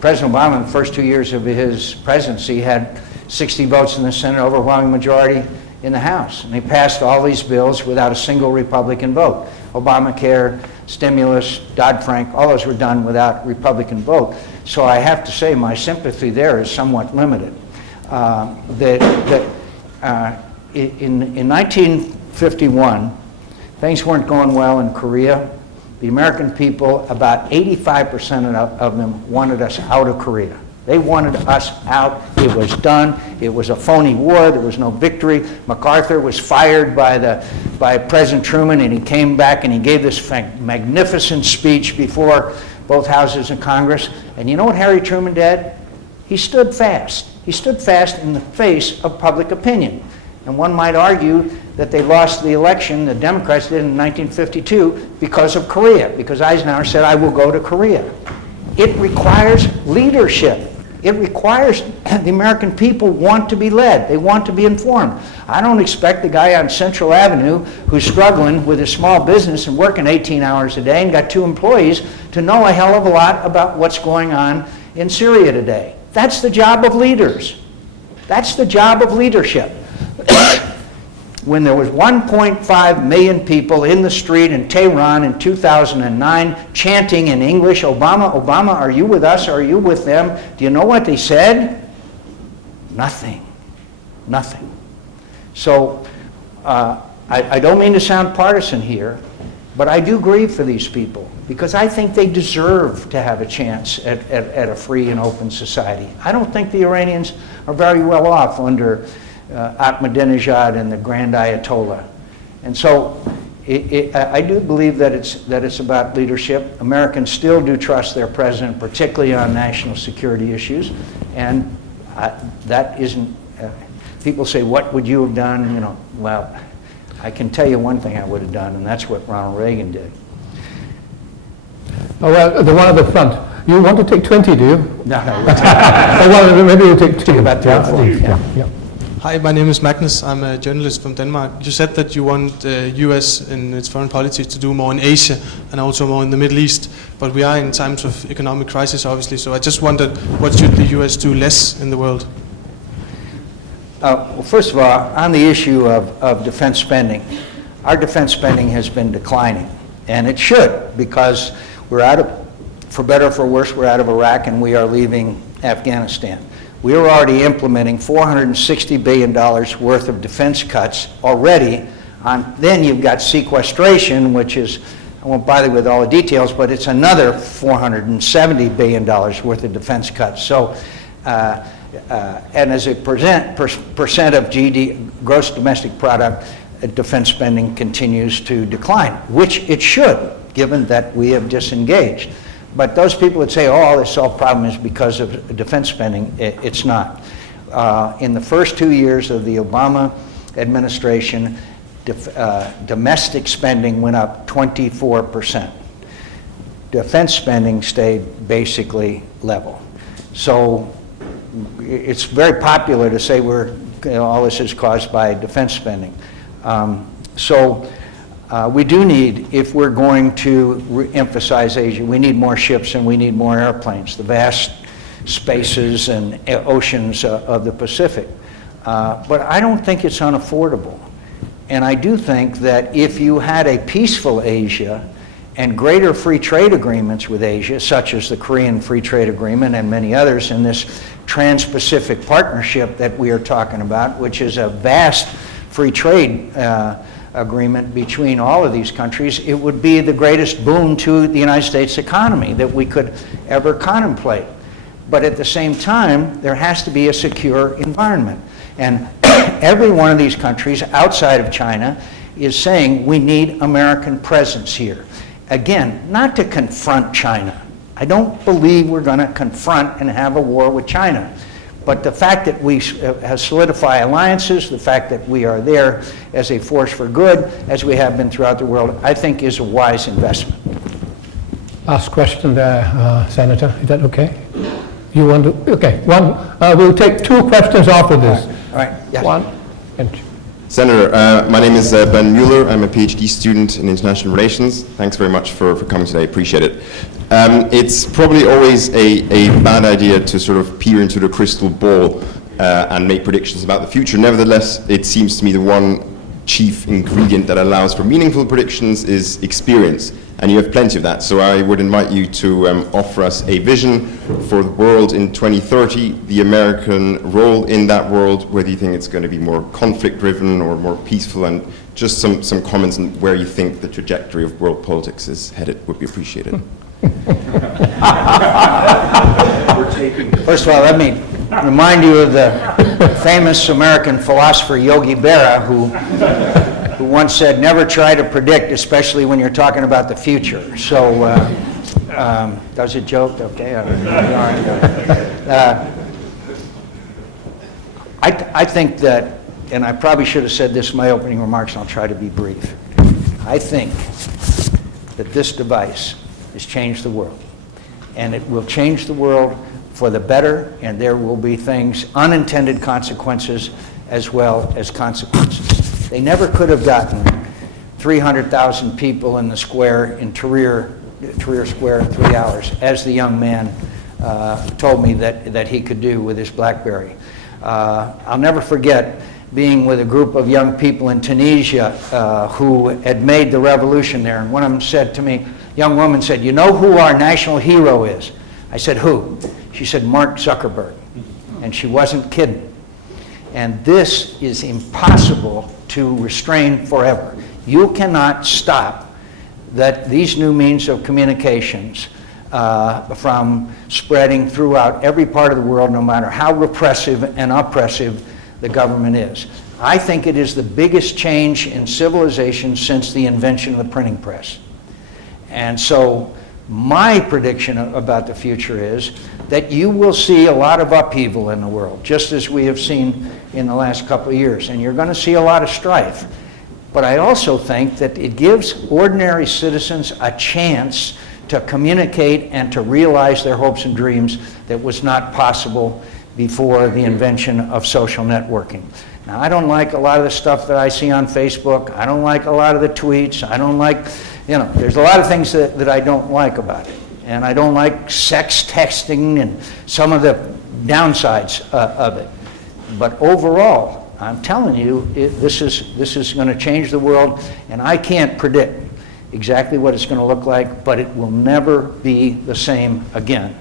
President Obama in the first 2 years of his presidency had 60 votes in the Senate, overwhelming majority in the House. And he passed all these bills without a single Republican vote. Obamacare, stimulus, Dodd-Frank, all those were done without Republican vote. So I have to say my sympathy there is somewhat limited. In 1951, things weren't going well in Korea. The American people, about 85% of them wanted us out of Korea. They wanted us out. It was done. It was a phony war. There was no victory. MacArthur was fired by President Truman, and he came back and he gave this magnificent speech before both houses of Congress. And you know what Harry Truman did? He stood fast. He stood fast in the face of public opinion. And one might argue that they lost the election, the Democrats did in 1952, because of Korea, because Eisenhower said, I will go to Korea. It requires leadership. It requires the American people want to be led. They want to be informed. I don't expect the guy on Central Avenue who's struggling with his small business and working 18 hours a day and got 2 employees to know a hell of a lot about what's going on in Syria today. That's the job of leaders. That's the job of leadership. When there was 1.5 million people in the street in Tehran in 2009 chanting in English, Obama, Obama, are you with us? Are you with them? Do you know what they said? Nothing. Nothing. So I don't mean to sound partisan here, but I do grieve for these people because I think they deserve to have a chance at a free and open society. I don't think the Iranians are very well off under Ahmadinejad and the Grand Ayatollah. And so I do believe that it's about leadership. Americans still do trust their president, particularly on national security issues. And that isn't, people say, what would you have done? You know, well, I can tell you one thing I would have done, and that's what Ronald Reagan did. Oh, well, the one at the front. You want to take 20, do you? No, no. Well, maybe we'll take 2. About 3 or 4. Yeah. Hi, my name is Magnus. I'm a journalist from Denmark. You said that you want the U.S. in its foreign policy to do more in Asia and also more in the Middle East, but we are in times of economic crisis, obviously, so I just wondered, what should the U.S. do less in the world? Well, first of all, on the issue of defense spending, our defense spending has been declining, and it should, because we're out of, for better or for worse, we're out of Iraq and we are leaving Afghanistan. We are already implementing $460 billion worth of defense cuts already. Then you've got sequestration, which is, I won't bother with all the details, but it's another $470 billion worth of defense cuts. So, and as a percent of GDP, gross domestic product, defense spending continues to decline, which it should, given that we have disengaged. But those people that say, oh, this whole problem is because of defense spending, it's not. In the first 2 years of the Obama administration, domestic spending went up 24%. Defense spending stayed basically level. So it's very popular to say all this is caused by defense spending. We do need, if we're going to emphasize Asia, we need more ships and we need more airplanes, the vast spaces and oceans of the Pacific. But I don't think it's unaffordable. And I do think that if you had a peaceful Asia and greater free trade agreements with Asia, such as the Korean Free Trade Agreement and many others in this Trans-Pacific Partnership that we are talking about, which is a vast free trade agreement between all of these countries, it would be the greatest boon to the United States economy that we could ever contemplate. but at the same time, there has to be a secure environment. And every one of these countries outside of China is saying we need American presence here. Again, not to confront China. I don't believe we're going to confront and have a war with China. But the fact that we have solidify alliances, the fact that we are there as a force for good, as we have been throughout the world, I think is a wise investment. Last question there, Senator. Is that okay? You want to? Okay. One. We'll take 2 questions after this. All right. Yes. One. And Senator, my name is Ben Mueller. I'm a PhD student in international relations. Thanks very much for coming today. Appreciate it. It's probably always a bad idea to sort of peer into the crystal ball and make predictions about the future. Nevertheless, it seems to me the one chief ingredient that allows for meaningful predictions is experience, and you have plenty of that. So I would invite you to offer us a vision for the world in 2030, the American role in that world, whether you think it's going to be more conflict-driven or more peaceful, and just some comments on where you think the trajectory of world politics is headed would be appreciated. First of all, let me remind you of the famous American philosopher Yogi Berra, who once said, never try to predict, especially when you're talking about the future. So, that was a joke, okay? I think that, and I probably should have said this in my opening remarks, and I'll try to be brief. I think that this device has changed the world. And it will change the world for the better, and there will be things, unintended consequences as well as consequences. They never could have gotten 300,000 people in the square in Tahrir Square in 3 hours, as the young man told me that he could do with his BlackBerry. I'll never forget being with a group of young people in Tunisia who had made the revolution there, and one of them said to me, young woman said, you know who our national hero is? I said, who? She said, Mark Zuckerberg. And she wasn't kidding. And this is impossible to restrain forever. You cannot stop these new means of communications from spreading throughout every part of the world, no matter how repressive and oppressive the government is. I think it is the biggest change in civilization since the invention of the printing press. And so my prediction about the future is that you will see a lot of upheaval in the world, just as we have seen in the last couple of years. And you're going to see a lot of strife. But I also think that it gives ordinary citizens a chance to communicate and to realize their hopes and dreams that was not possible before the invention of social networking. Now, I don't like a lot of the stuff that I see on Facebook. I don't like a lot of the tweets. I don't like, there's a lot of things that I don't like about it. And I don't like sex texting and some of the downsides of it. But overall, I'm telling you, this is going to change the world, and I can't predict exactly what it's going to look like, but it will never be the same again,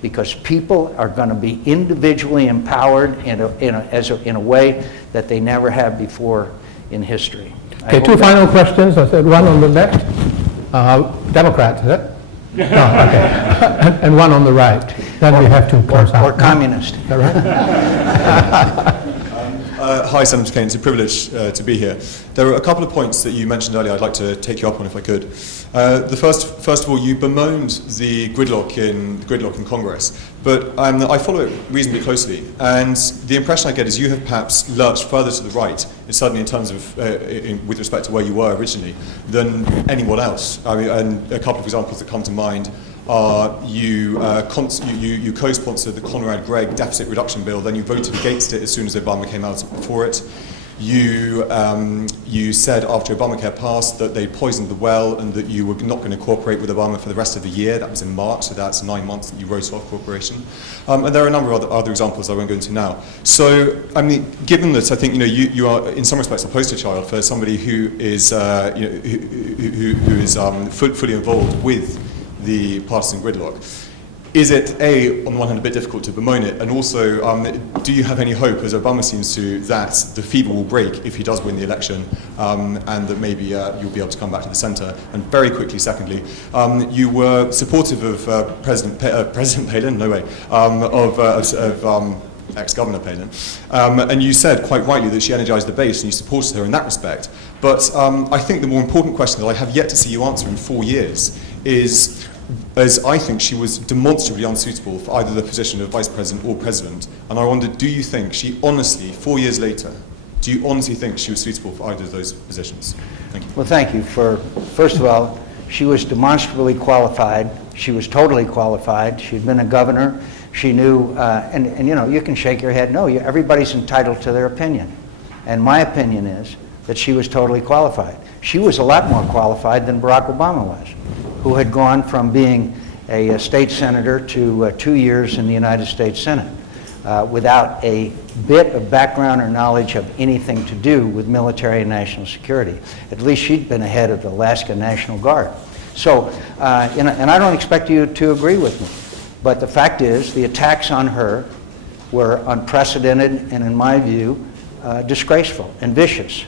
because people are going to be individually empowered in a way that they never have before in history. Okay, 2 final questions. I said one on the left. Democrat, is it? No, okay. And one on the right. Then we have to close out. Or communist. Is that right? Hi, Senator McCain. It's a privilege to be here. There are a couple of points that you mentioned earlier I'd like to take you up on if I could. The first of all, you bemoaned the gridlock in Congress, but I follow it reasonably closely, and the impression I get is you have perhaps lurched further to the right, certainly in terms of with respect to where you were originally, than anyone else. I mean, and a couple of examples that come to mind are you co-sponsored the Conrad Gregg deficit reduction bill, then you voted against it as soon as Obama came out for it. You said after Obamacare passed that they poisoned the well and that you were not going to cooperate with Obama for the rest of the year. That was in March, so that's 9 months that you wrote off cooperation. And there are a number of other examples I won't go into now. So, I mean, given that I think you are in some respects a poster child for somebody who is who is fully involved with the partisan gridlock. is it, A, on the one hand, a bit difficult to bemoan it, and also, do you have any hope, as Obama seems to, that the fever will break if he does win the election, and that maybe you'll be able to come back to the centre? And very quickly, secondly, you were supportive of President Palin, no way, of ex-Governor Palin, and you said quite rightly that she energised the base and you supported her in that respect. But I think the more important question that I have yet to see you answer in 4 years is, as I think she was demonstrably unsuitable for either the position of Vice President or President, and I wonder, do you think she honestly, 4 years later, do you honestly think she was suitable for either of those positions? Thank you. Well, thank you. First of all, she was demonstrably qualified. She was totally qualified. She'd been a governor. She knew, and you know, you can shake your head. No, everybody's entitled to their opinion. And my opinion is that she was totally qualified. She was a lot more qualified than Barack Obama was, who had gone from being a state senator to 2 years in the United States Senate without a bit of background or knowledge of anything to do with military and national security. At least she'd been ahead of the Alaska National Guard. So, and I don't expect you to agree with me, but the fact is the attacks on her were unprecedented and, in my view, disgraceful and vicious.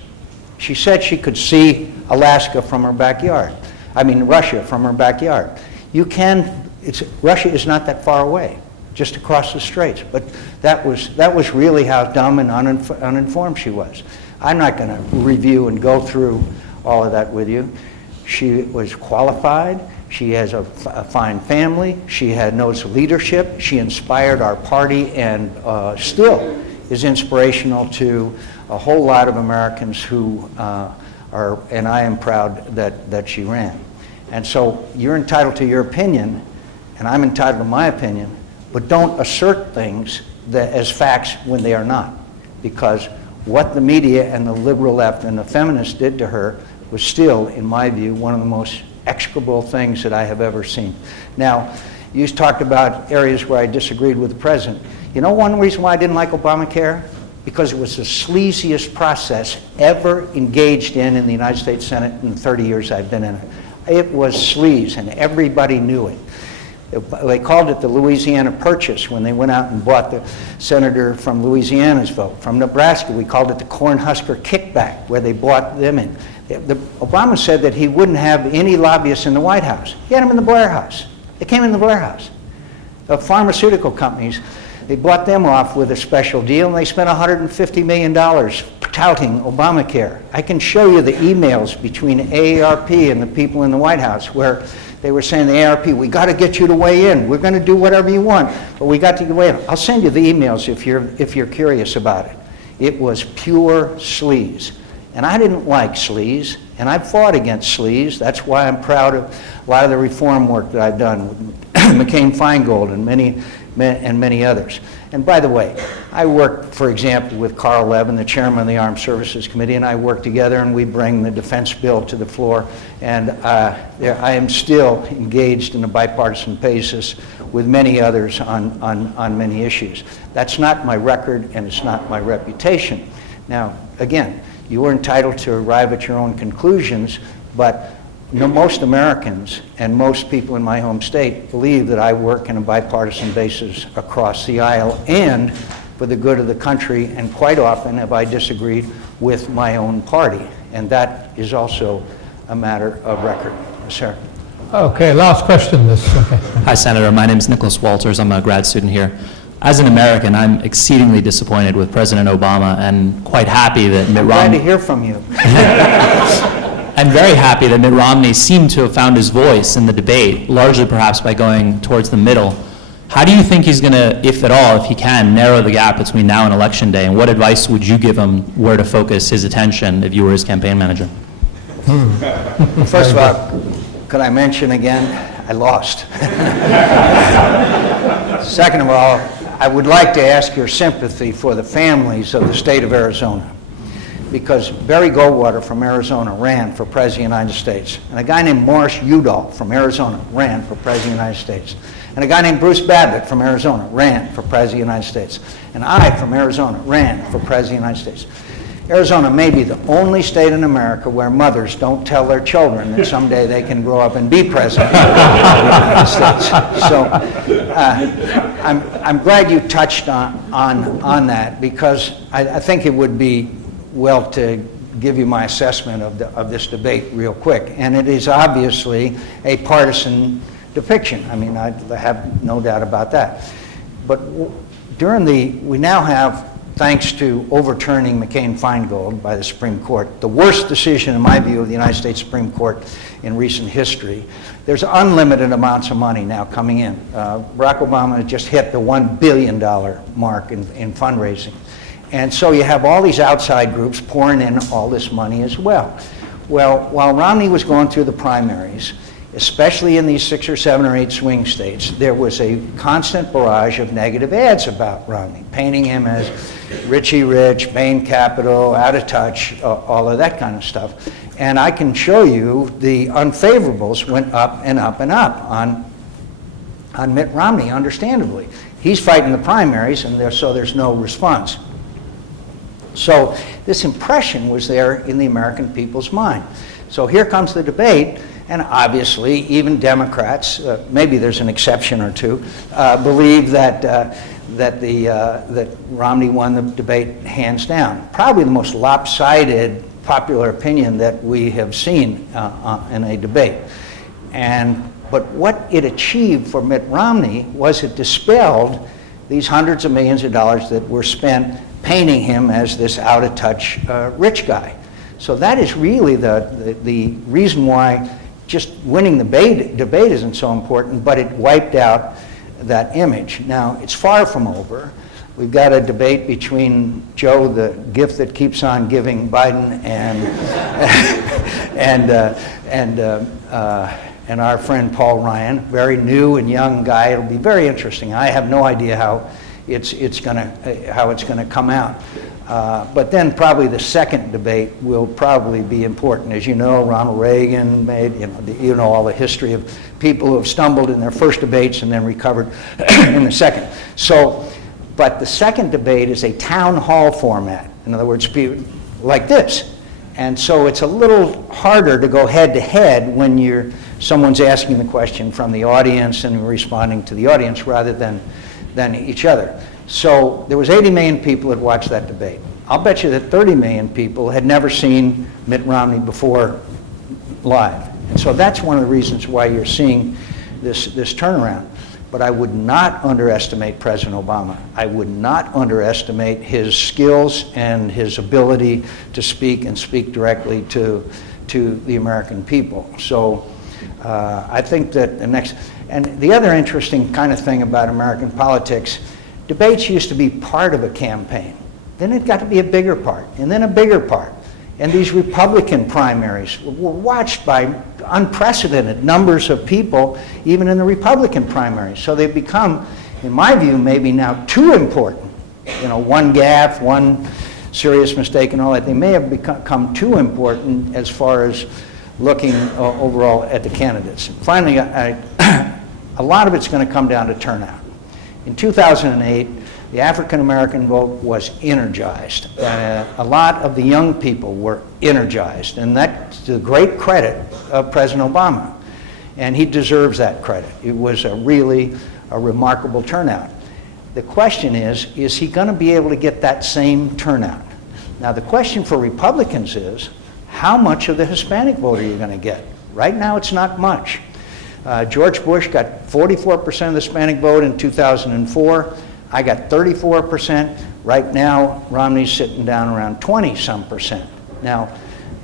She said she could see Alaska from her backyard. I mean, Russia from her backyard. Russia is not that far away, just across the straits. But that was really how dumb and uninformed she was. I'm not going to review and go through all of that with you. She was qualified. She has a fine family. She knows leadership. She inspired our party and still is inspirational to a whole lot of Americans who and I am proud that she ran. And so you're entitled to your opinion, and I'm entitled to my opinion, but don't assert things as facts when they are not. Because what the media and the liberal left and the feminists did to her was still, in my view, one of the most execrable things that I have ever seen. Now, you talked about areas where I disagreed with the president. You know one reason why I didn't like Obamacare? Because it was the sleaziest process ever engaged in the United States Senate in the 30 years I've been in it. It was sleaze, and everybody knew it. They called it the Louisiana Purchase when they went out and bought the senator from Louisiana's vote. From Nebraska, we called it the Cornhusker Kickback, where they bought them in. Obama said that he wouldn't have any lobbyists in the White House. He had them in the Blair House. They came in the Blair House. The pharmaceutical companies, they bought them off with a special deal, and they spent $150 million touting Obamacare. I can show you the emails between AARP and the people in the White House where they were saying to the AARP, we got to get you to weigh in. We're going to do whatever you want, but we got to weigh in. I'll send you the emails if you're curious about it. It was pure sleaze. And I didn't like sleaze, and I fought against sleaze. That's why I'm proud of a lot of the reform work that I've done with McCain-Feingold and many others. And by the way, I worked, for example, with Carl Levin, the chairman of the Armed Services Committee, and I work together, and we bring the defense bill to the floor. And I am still engaged in a bipartisan basis with many others on many issues. That's not my record, and it's not my reputation. Now, again, you are entitled to arrive at your own conclusions, but most Americans and most people in my home state believe that I work in a bipartisan basis across the aisle and for the good of the country, and quite often have I disagreed with my own party, and that is also a matter of record. Yes, sir. Okay, last question. Hi, Senator. My name is Nicholas Walters. I'm a grad student here. As an American, I'm exceedingly disappointed with President Obama and quite happy that Mitt Romney... Glad to hear from you. I'm very happy that Mitt Romney seemed to have found his voice in the debate, largely perhaps by going towards the middle. How do you think he's going to, if at all, if he can, narrow the gap between now and Election Day? And what advice would you give him where to focus his attention if you were his campaign manager? First of all, could I mention again, I lost. Second of all, I would like to ask your sympathy for the families of the state of Arizona, because Barry Goldwater from Arizona ran for President of the United States, and a guy named Morris Udall from Arizona ran for President of the United States, and a guy named Bruce Babbitt from Arizona ran for President of the United States, and I from Arizona ran for President of the United States. Arizona may be the only state in America where mothers don't tell their children that someday they can grow up and be president of the United States. So I'm glad you touched on that, because I think it would be well to give you my assessment of this debate real quick. And it is obviously a partisan depiction. I mean, I have no doubt about that. But we now have, thanks to overturning McCain-Feingold by the Supreme Court, the worst decision, in my view, of the United States Supreme Court in recent history. There's unlimited amounts of money now coming in. Barack Obama just hit the $1 billion mark in fundraising. And so you have all these outside groups pouring in all this money as well. Well, while Romney was going through the primaries, especially in these 6 or 7 or 8 swing states, there was a constant barrage of negative ads about Romney, painting him as Richie Rich, Bain Capital, out of touch, all of that kind of stuff. And I can show you the unfavorables went up and up and up on Mitt Romney, understandably. He's fighting the primaries, and so there's no response. So this impression was there in the American people's mind. So here comes the debate, and obviously even Democrats, maybe there's an exception or two, believe that Romney won the debate hands down. Probably the most lopsided popular opinion that we have seen in a debate. But what it achieved for Mitt Romney was it dispelled these hundreds of millions of dollars that were spent painting him as this out-of-touch rich guy. So that is really the reason why just winning the debate isn't so important, but it wiped out that image. Now, it's far from over. We've got a debate between Joe, the gift that keeps on giving, Biden, and our friend Paul Ryan, very new and young guy. It'll be very interesting. I have no idea how it's going to come out. But then probably the second debate will probably be important. As you know, Ronald Reagan made, you know all the history of people who have stumbled in their first debates and then recovered in the second. But the second debate is a town hall format. In other words, like this. And so it's a little harder to go head to head when someone's asking the question from the audience and responding to the audience rather than each other. So there was 80 million people that watched that debate. I'll bet you that 30 million people had never seen Mitt Romney before live. And so that's one of the reasons why you're seeing this turnaround. But I would not underestimate President Obama. I would not underestimate his skills and his ability to speak and speak directly to the American people. So I think that and the other interesting kind of thing about American politics, debates used to be part of a campaign. Then it got to be a bigger part, and then a bigger part. And these Republican primaries were watched by unprecedented numbers of people, even in the Republican primaries. So they've become, in my view, maybe now too important. One gaffe, one serious mistake and all that. They may have become too important as far as looking overall at the candidates. Finally, a lot of it's going to come down to turnout. In 2008, the African-American vote was energized. A lot of the young people were energized, and that's to the great credit of President Obama. And he deserves that credit. It was really a remarkable turnout. The question is he going to be able to get that same turnout? Now, the question for Republicans is, how much of the Hispanic vote are you going to get? Right now, it's not much. George Bush got 44% of the Hispanic vote in 2004. I got 34%. Right now, Romney's sitting down around 20-some%. Now,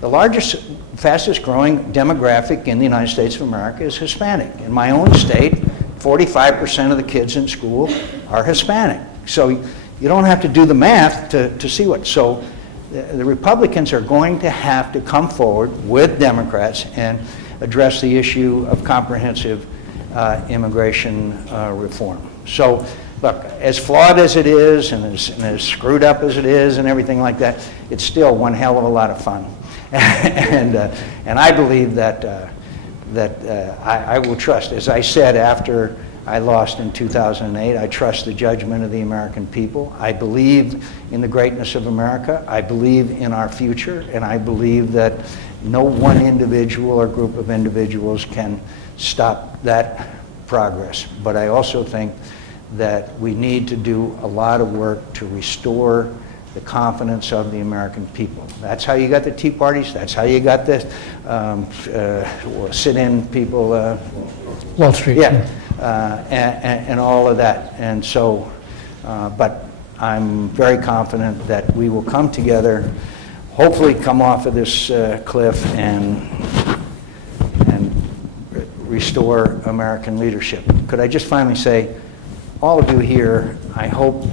the largest, fastest growing demographic in the United States of America is Hispanic. In my own state, 45% of the kids in school are Hispanic. So you don't have to do the math to see what. So the Republicans are going to have to come forward with Democrats and address the issue of comprehensive immigration reform. So, look, as flawed as it is and as screwed up as it is and everything like that, it's still one hell of a lot of fun. And I believe that I will trust. As I said after I lost in 2008. I trust the judgment of the American people. I believe in the greatness of America. I believe in our future, and I believe that no one individual or group of individuals can stop that progress. But I also think that we need to do a lot of work to restore the confidence of the American people. That's how you got the Tea Parties. That's how you got the sit-in people. Wall Street. Yeah, and all of that. And so, but I'm very confident that we will come together, hopefully come off of this cliff and restore American leadership. Could I just finally say, all of you here, I hope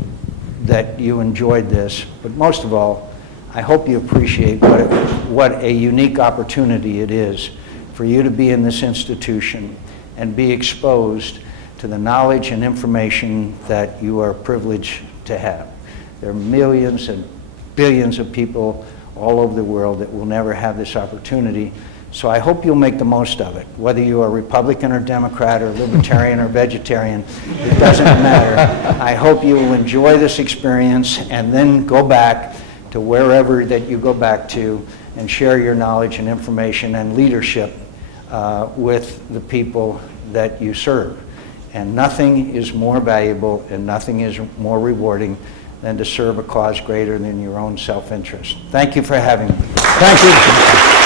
that you enjoyed this, but most of all, I hope you appreciate what a unique opportunity it is for you to be in this institution and be exposed to the knowledge and information that you are privileged to have. There are millions and billions of people all over the world that will never have this opportunity. So I hope you'll make the most of it. Whether you are Republican or Democrat or Libertarian or Vegetarian, it doesn't matter. I hope you will enjoy this experience and then go back to wherever that you go back to and share your knowledge and information and leadership with the people that you serve. And nothing is more valuable and nothing is more rewarding than to serve a cause greater than your own self-interest. Thank you for having me. Thank you.